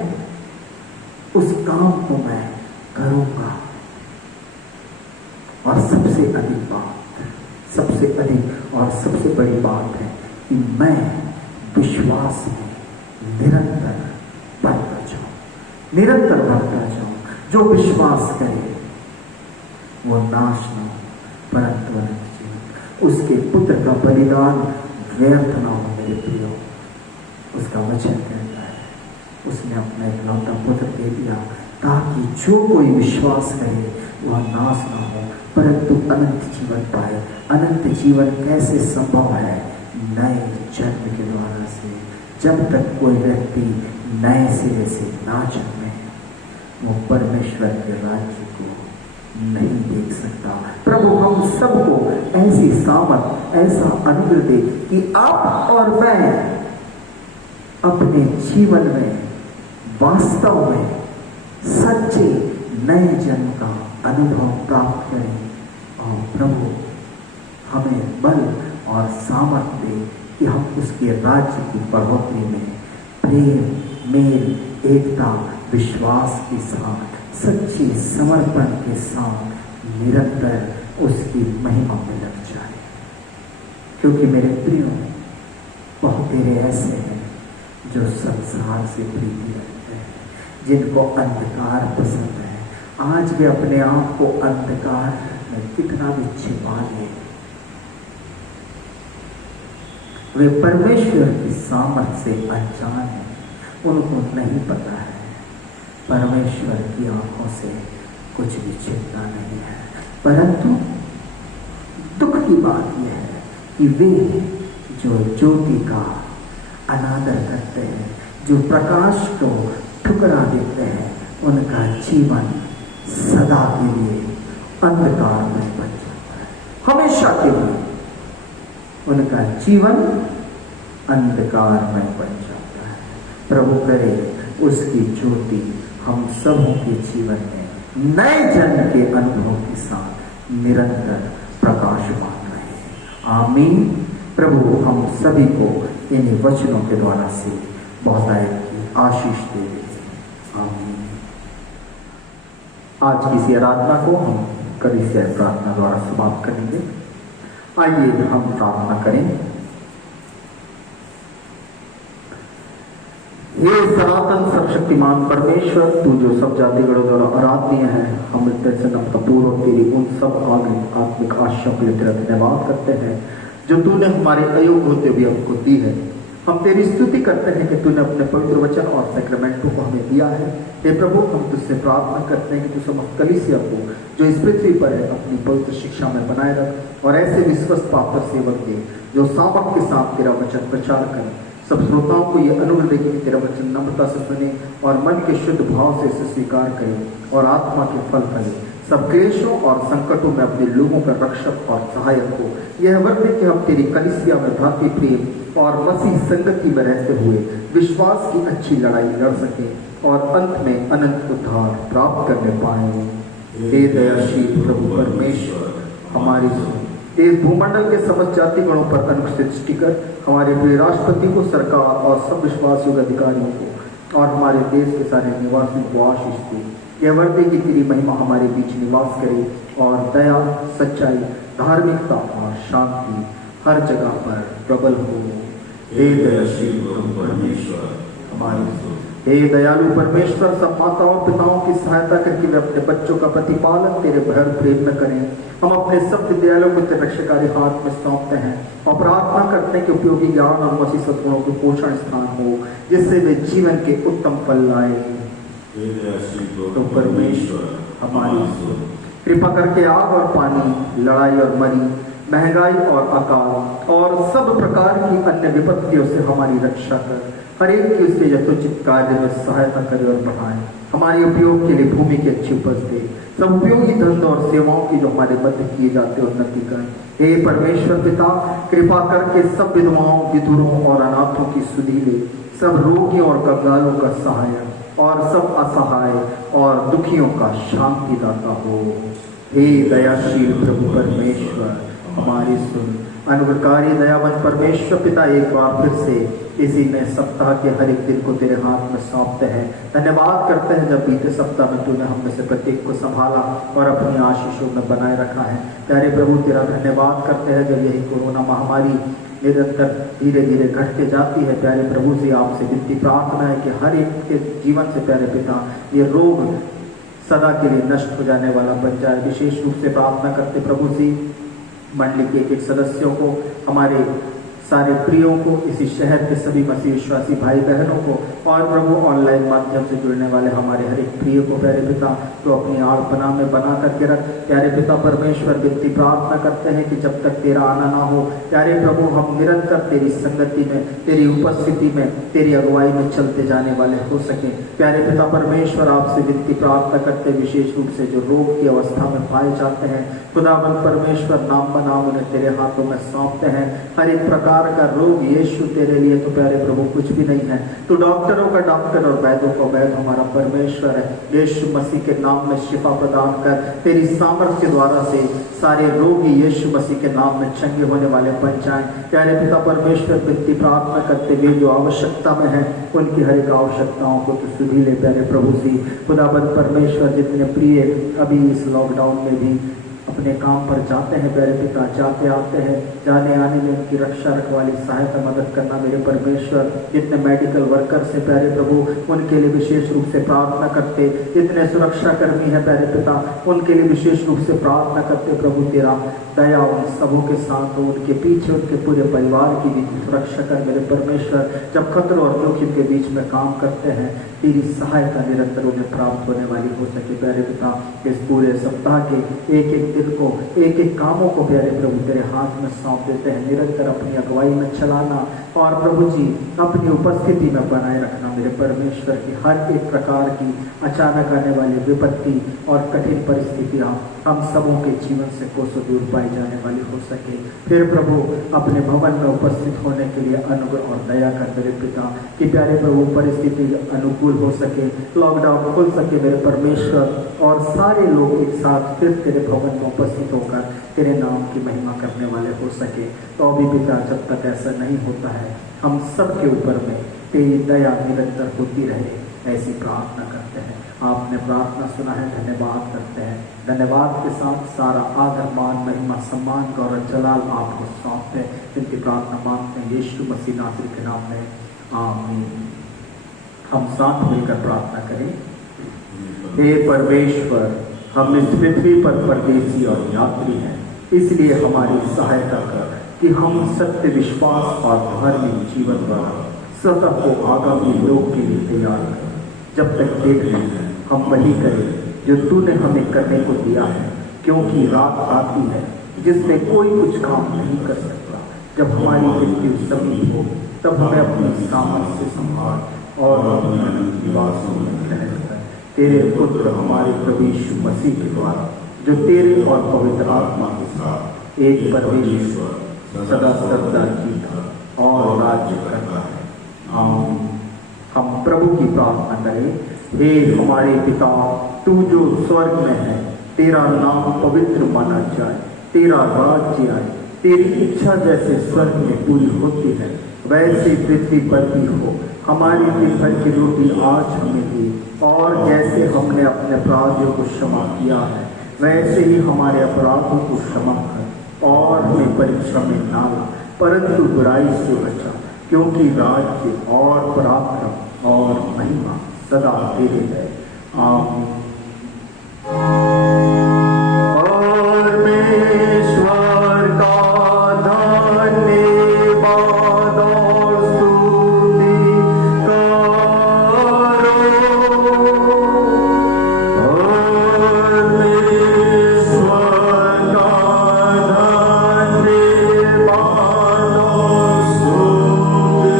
उस काम को मैं करूंगा। और सबसे अधिक और सबसे बड़ी बात है कि मैं विश्वास में निरंतर बढ़ता जाऊं। जो विश्वास करे वो नाश न हो परंतु अनंत जीवन। उसके पुत्र का बलिदान व्यर्थ ना हो मेरे प्रियो। उसका वचन कहता है उसने अपना इकलौता पुत्र दे दिया ताकि जो कोई विश्वास करे वह नाश ना हो परंतु अनंत जीवन पाए। अनंत जीवन कैसे संभव है? नए जन्म के द्वारा से। जब तक कोई व्यक्ति नए सिरे से ना जन्मे वो परमेश्वर के राज्य को नहीं देख सकता। प्रभु हम सबको ऐसी सामर्थ, ऐसा अनुग्रह दे कि आप और मैं अपने जीवन में वास्तव में सच्चे नए जन्म का अनुभव प्राप्त करें। और प्रभु हमें बल और सामर्थ्य दे कि हम उसके राज्य की बढ़ोतरी में प्रेम, मेल, एकता, विश्वास के साथ, सच्चे समर्पण के साथ निरंतर उसकी महिमा में लग जाए। क्योंकि मेरे प्रियो बहुत तेरे ऐसे हैं जो संसार से प्रीति रखते हैं, जिनको अंधकार पसंद है। आज वे अपने आप को अंधकार में कितना भी छिपा ले, वे परमेश्वर की सामर्थ से अनजान है। उनको नहीं पता है परमेश्वर की आंखों से कुछ भी छिपता नहीं है। परंतु दुख की बात यह है कि वे जो ज्योति का अनादर करते हैं, जो प्रकाश को ठुकरा देते हैं, उनका जीवन सदा के लिए अंधकार में बन जाता है। हमेशा के लिए उनका जीवन अंधकार में बन जाता है। प्रभु करे उसकी ज्योति हम सबों के जीवन में नए जन्म के अनुभव के साथ निरंतर प्रकाशमान रहे। आमीन। प्रभु हम सभी को इन वचनों के द्वारा से बहुतायत की आशीष दे। आमीन। आज की इस आराधना को हम कलीसिया प्रार्थना द्वारा समाप्त करेंगे। आइए हम प्रार्थना करें। हे सनातन सर्वशक्तिमान परमेश्वर, तू जो सब जातिगणों द्वारा आराधनीय है, हम तेरे नम्रतापूर्वक तेरी उन सब आत्मिक आशाओं के लिए तेरा धन्यवाद करते हैं जो तूने हमारे अयोग्य होते हुए हमको दी है। हम तेरी स्तुति करते हैं कि तूने अपने पवित्र वचन और सैक्रमेंटों को हमें दिया है। हे प्रभु, हम तुझसे प्रार्थना करते हैं कि तू समस्त कलीसिया को जो इस पृथ्वी पर है अपनी पवित्र शिक्षा में बनाए रख और ऐसे विश्वस्त पात्र सेवक दे जो सामर्थ के साथ तेरा वचन प्रचार करें। सब श्रोताओं को यह अनुग्रह दे कि तेरा वचन नम्रता से सुने और मन के शुद्ध भाव से इसे स्वीकार करें और आत्मा के फल फले। सब क्लेशों और संकटों में अपने लोगों का रक्षक और सहायक हो। यह वर दे कि हम तेरी कलीसिया में भक्ति, प्रेम और मसीह संगति में रहते हुए विश्वास की अच्छी लड़ाई लड़ सकें और अंत में अनंत उद्धार प्राप्त करने पाए। हे दयाशील प्रभु परमेश्वर, हमारी सुन। इस भूमंडल के समस्त जाति गणों पर अनुष्ठित स्टिकर हमारे प्रिय राष्ट्रपति को, सरकार और सब विश्वासियों के अधिकारियों को और हमारे देश के सारे निवासियों को आशीष दे। यह वर्दी की तेरी महिमा हमारे बीच निवास करे और दया, सच्चाई, धार्मिकता और शांति हर जगह पर प्रबल हो। हे दयाशील परमेश्वर हमारी सुन। हे दयालु परमेश्वर, सब माताओं पिताओं की सहायता करके वे अपने बच्चों का प्रतिपालन तेरे भर प्रेम में करें। हम अपने सब विद्यालयों को तेरे रक्षाकारी हाथ में सौंपते हैं और प्रार्थना करते हैं कि उपयोगी ज्ञान और मसीह सद्गुणों के पोषण स्थान हो, जिससे वे जीवन के उत्तम फल लाए। तो परमेश्वर हमारी सुन। कृपा करके आग और पानी, लड़ाई और मरी, महंगाई और अकाल और सब प्रकार की अन्य विपत्तियों से हमारी रक्षा कर। हर एक की उसके यथोचित कार्य में सहायता करे और बढ़ाए। हमारे उपयोग के लिए भूमि की अच्छी उपज दे। सब उपयोगी धंधों और सेवाओं की जो हमारे मध्य किए जाते उन्नति कर। हे परमेश्वर पिता, कृपा करके सब विधवाओं, विधुरों और अनाथों की सुधि ले। सब रोगियों और कंगालों का सहायक और सब असहाय और दुखियों का शांति दाता हो। हे दयाशील प्रभु परमेश्वर हमारी सुन। अनुग्रहकारी दयावंत परमेश्वर पिता, एक बार फिर से इसी नए सप्ताह के हर एक दिन को तेरे हाथ में सौंपते हैं। धन्यवाद करते हैं जब बीते सप्ताह में तूने हम में से प्रत्येक को संभाला और अपनी आशीषों में बनाए रखा है। प्यारे प्रभु, तेरा धन्यवाद करते हैं जब यही कोरोना महामारी निरंतर धीरे धीरे घटते जाती है। प्यारे प्रभु से आपसे विनती प्रार्थना है कि हर एक के जीवन से प्यारे पिता ये रोग सदा के लिए नष्ट हो जाने वाला बन जाए। विशेष रूप से प्रार्थना करते प्रभु जी मंडली के एक सदस्यों को, हमारे सारे प्रियों को, इसी शहर के सभी मसीह विश्वासी भाई बहनों को और प्रभु ऑनलाइन माध्यम से जुड़ने वाले हमारे हर एक प्रिय को प्यारे पिता तो अपनी आड़ पनाह में बना करके रख। प्यारे पिता परमेश्वर, विनती प्रार्थना करते हैं कि जब तक तेरा आना ना हो प्यारे प्रभु हम निरंतर तेरी संगति में, तेरी उपस्थिति में, तेरी अगुवाई में चलते जाने वाले हो सके। प्यारे पिता परमेश्वर, आपसे विनती प्रार्थना करते विशेष रूप से जो रोग की अवस्था में पाए जाते हैं, खुदावंद परमेश्वर नाम बनाम उन्हें तेरे हाथों में सौंपते हैं। हर एक प्रकार का रोग यीशु तेरे लिए तो प्यारे प्रभु कुछ भी नहीं है। तो डॉक्टरों का डॉक्टर और वैद्यों का वैद्य हमारा परमेश्वर है। यीशु मसीह के नाम में शिफा प्रदान कर तेरी सामर्थ्य द्वारा से सारे रोगी यीशु मसीह के नाम में चंगे होने वाले बन जाएं। प्यारे पिता परमेश्वर, विनती प्रार्थना करते हुए जो आवश्यकता में है उनकी हर एक आवश्यकताओं को तो सुधी ले प्यारे प्रभु जी। खुदाबंद परमेश्वर, जितने प्रिय अभी इस लॉकडाउन में भी अपने काम पर जाते हैं प्यारे पिता, जाते आते हैं, जाने आने में उनकी रक्षा रखवाली सहायता मदद करना मेरे परमेश्वर। जितने मेडिकल वर्कर से प्यारे प्रभु उनके लिए विशेष रूप से प्रार्थना करते, जितने सुरक्षा कर्मी हैं प्यारे पिता उनके लिए विशेष रूप से प्रार्थना करते प्रभु, तेरा दया उन सबों के साथ हो, उनके पीछे उनके पूरे परिवार की भी सुरक्षा कर मेरे परमेश्वर। जब खतरों और जोखिम के बीच में काम करते हैं तेरी सहायता निरंतर उन्हें प्राप्त होने वाली हो सके प्यारे पिता। इस पूरे सप्ताह के एक एक दिन को, एक एक कामों को प्यारे प्रभु तेरे हाथ में सौंप देते हैं। निरंतर अपनी अगुवाई में चलाना और प्रभु जी अपनी उपस्थिति में बनाए रखना मेरे परमेश्वर की हर एक प्रकार की अचानक आने वाली विपत्ति और कठिन परिस्थितियाँ हम सबों के जीवन से कोसों दूर पाई जाने वाली हो सके। फिर प्रभु अपने भवन में उपस्थित होने के लिए अनुग्रह और दया कर मेरे पिता कि प्यारे प्रभु परिस्थिति अनुकूल हो सके, लॉकडाउन खुल सके मेरे परमेश्वर, और सारे लोग एक साथ फिर तेरे भवन में उपस्थित होकर तेरे नाम की महिमा करने वाले हो सके। तो अभी पिता जब तक ऐसा नहीं होता है हम सब के ऊपर में तेरी दया निरंतर होती रहे, ऐसी प्रार्थना करते हैं। आपने प्रार्थना सुना है, धन्यवाद करते हैं। धन्यवाद के साथ सारा आदर, मान, महिमा, सम्मान, गौरव, जलाल आपको सौंपते हैं। इनकी प्रार्थना मांगते हैं यीशु मसीह नासरी के नाम में, आमीन। हम साथ मिलकर प्रार्थना करें। हे परमेश्वर, हम इस पृथ्वी पर परदेसी और यात्री हैं, इसलिए हमारी सहायता कर कि हम सत्य, विश्वास और धार्मिक जीवन द्वारा स्वतः को आगामी लोक के लिए तैयार कर। जब तक देख लें हम वही करें जो तूने हमें करने को दिया है, क्योंकि रात आती है जिसमें कोई कुछ काम नहीं कर सकता। जब हमारी मृत्यु समीप हो तब हमें अपनी सामर्थ्य से संभाल और अपने निवासों में रहकर तेरे पुत्र हमारे प्रभु यीशु मसीह के द्वारा, जो तेरे और पवित्र आत्मा के साथ एक परमेश्वर सदा सर्वदा जीता और राज्य करता है, आमीन। हम प्रभु की प्रार्थना करें। हे हमारे पिता, तू जो स्वर्ग में है, तेरा नाम पवित्र माना जाए, तेरा राज्य आए, तेरी इच्छा जैसे स्वर्ग में पूरी होती है वैसे पृथ्वी पर भी हो। हमारी दिन भर की रोटी आज हमें दी, और जैसे हमने अपने अपराधियों को क्षमा किया है वैसे ही हमारे अपराधों को क्षमा कर, और हमें परीक्षा में ना ला परंतु बुराई से बचा, क्योंकि राज्य और पराक्रम और महिमा सदा तेरे है। आमीन। परमेश्वर का धन्यवाद और स्तुति करो। परमेश्वर का धन्यवाद और स्तुति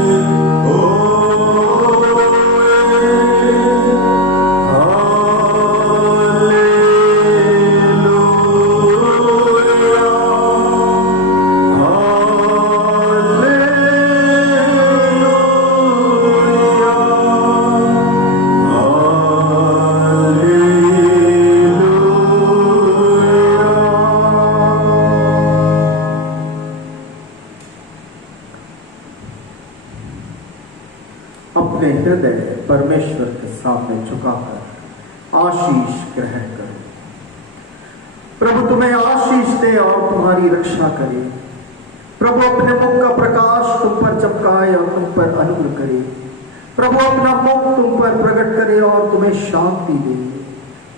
अपने हृदय परमेश्वर के सामने झुकाकर आशीष ग्रहण करें। प्रभु तुम्हें आशीष दे और तुम्हारी रक्षा करे। प्रभु अपने मुख का प्रकाश तुम पर चमकाए और तुम पर अनुग्रह करे। प्रभु अपना मुख तुम पर प्रकट करे और तुम्हें शांति दे।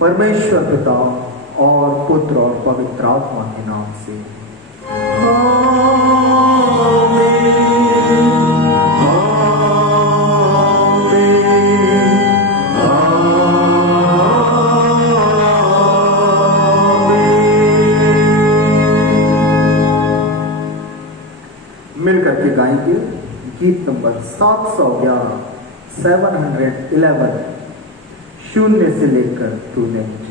परमेश्वर पिता और पुत्र और पवित्र आत्मा के नाम से मिलकर के गाएंगे गीत नंबर 711 711 शून्य से लेकर तूने मुझे।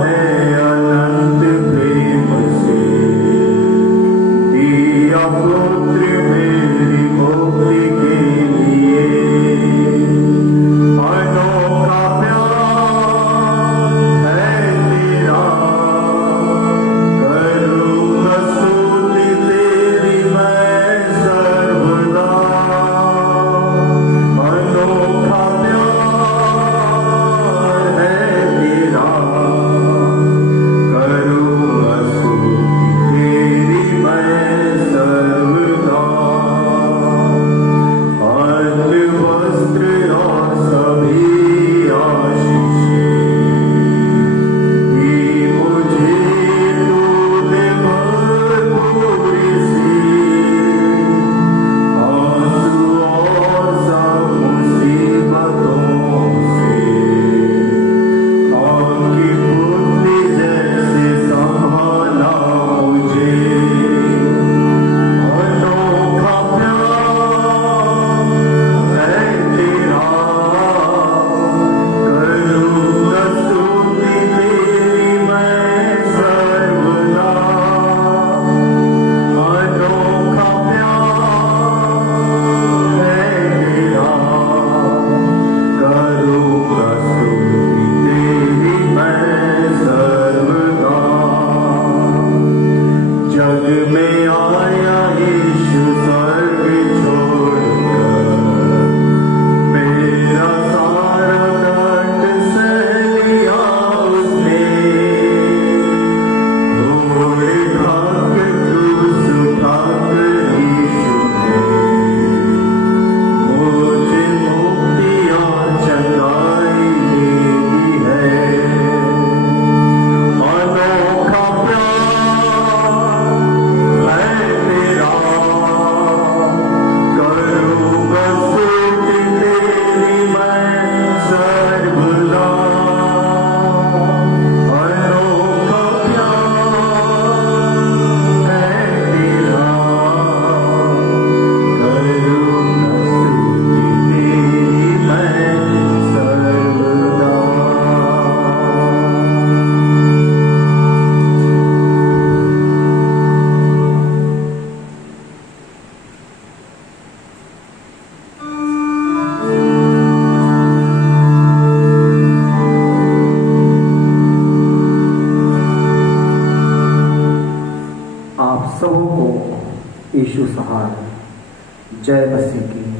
है अनंत प्रेम यीशु सहाय। जय मसीह की।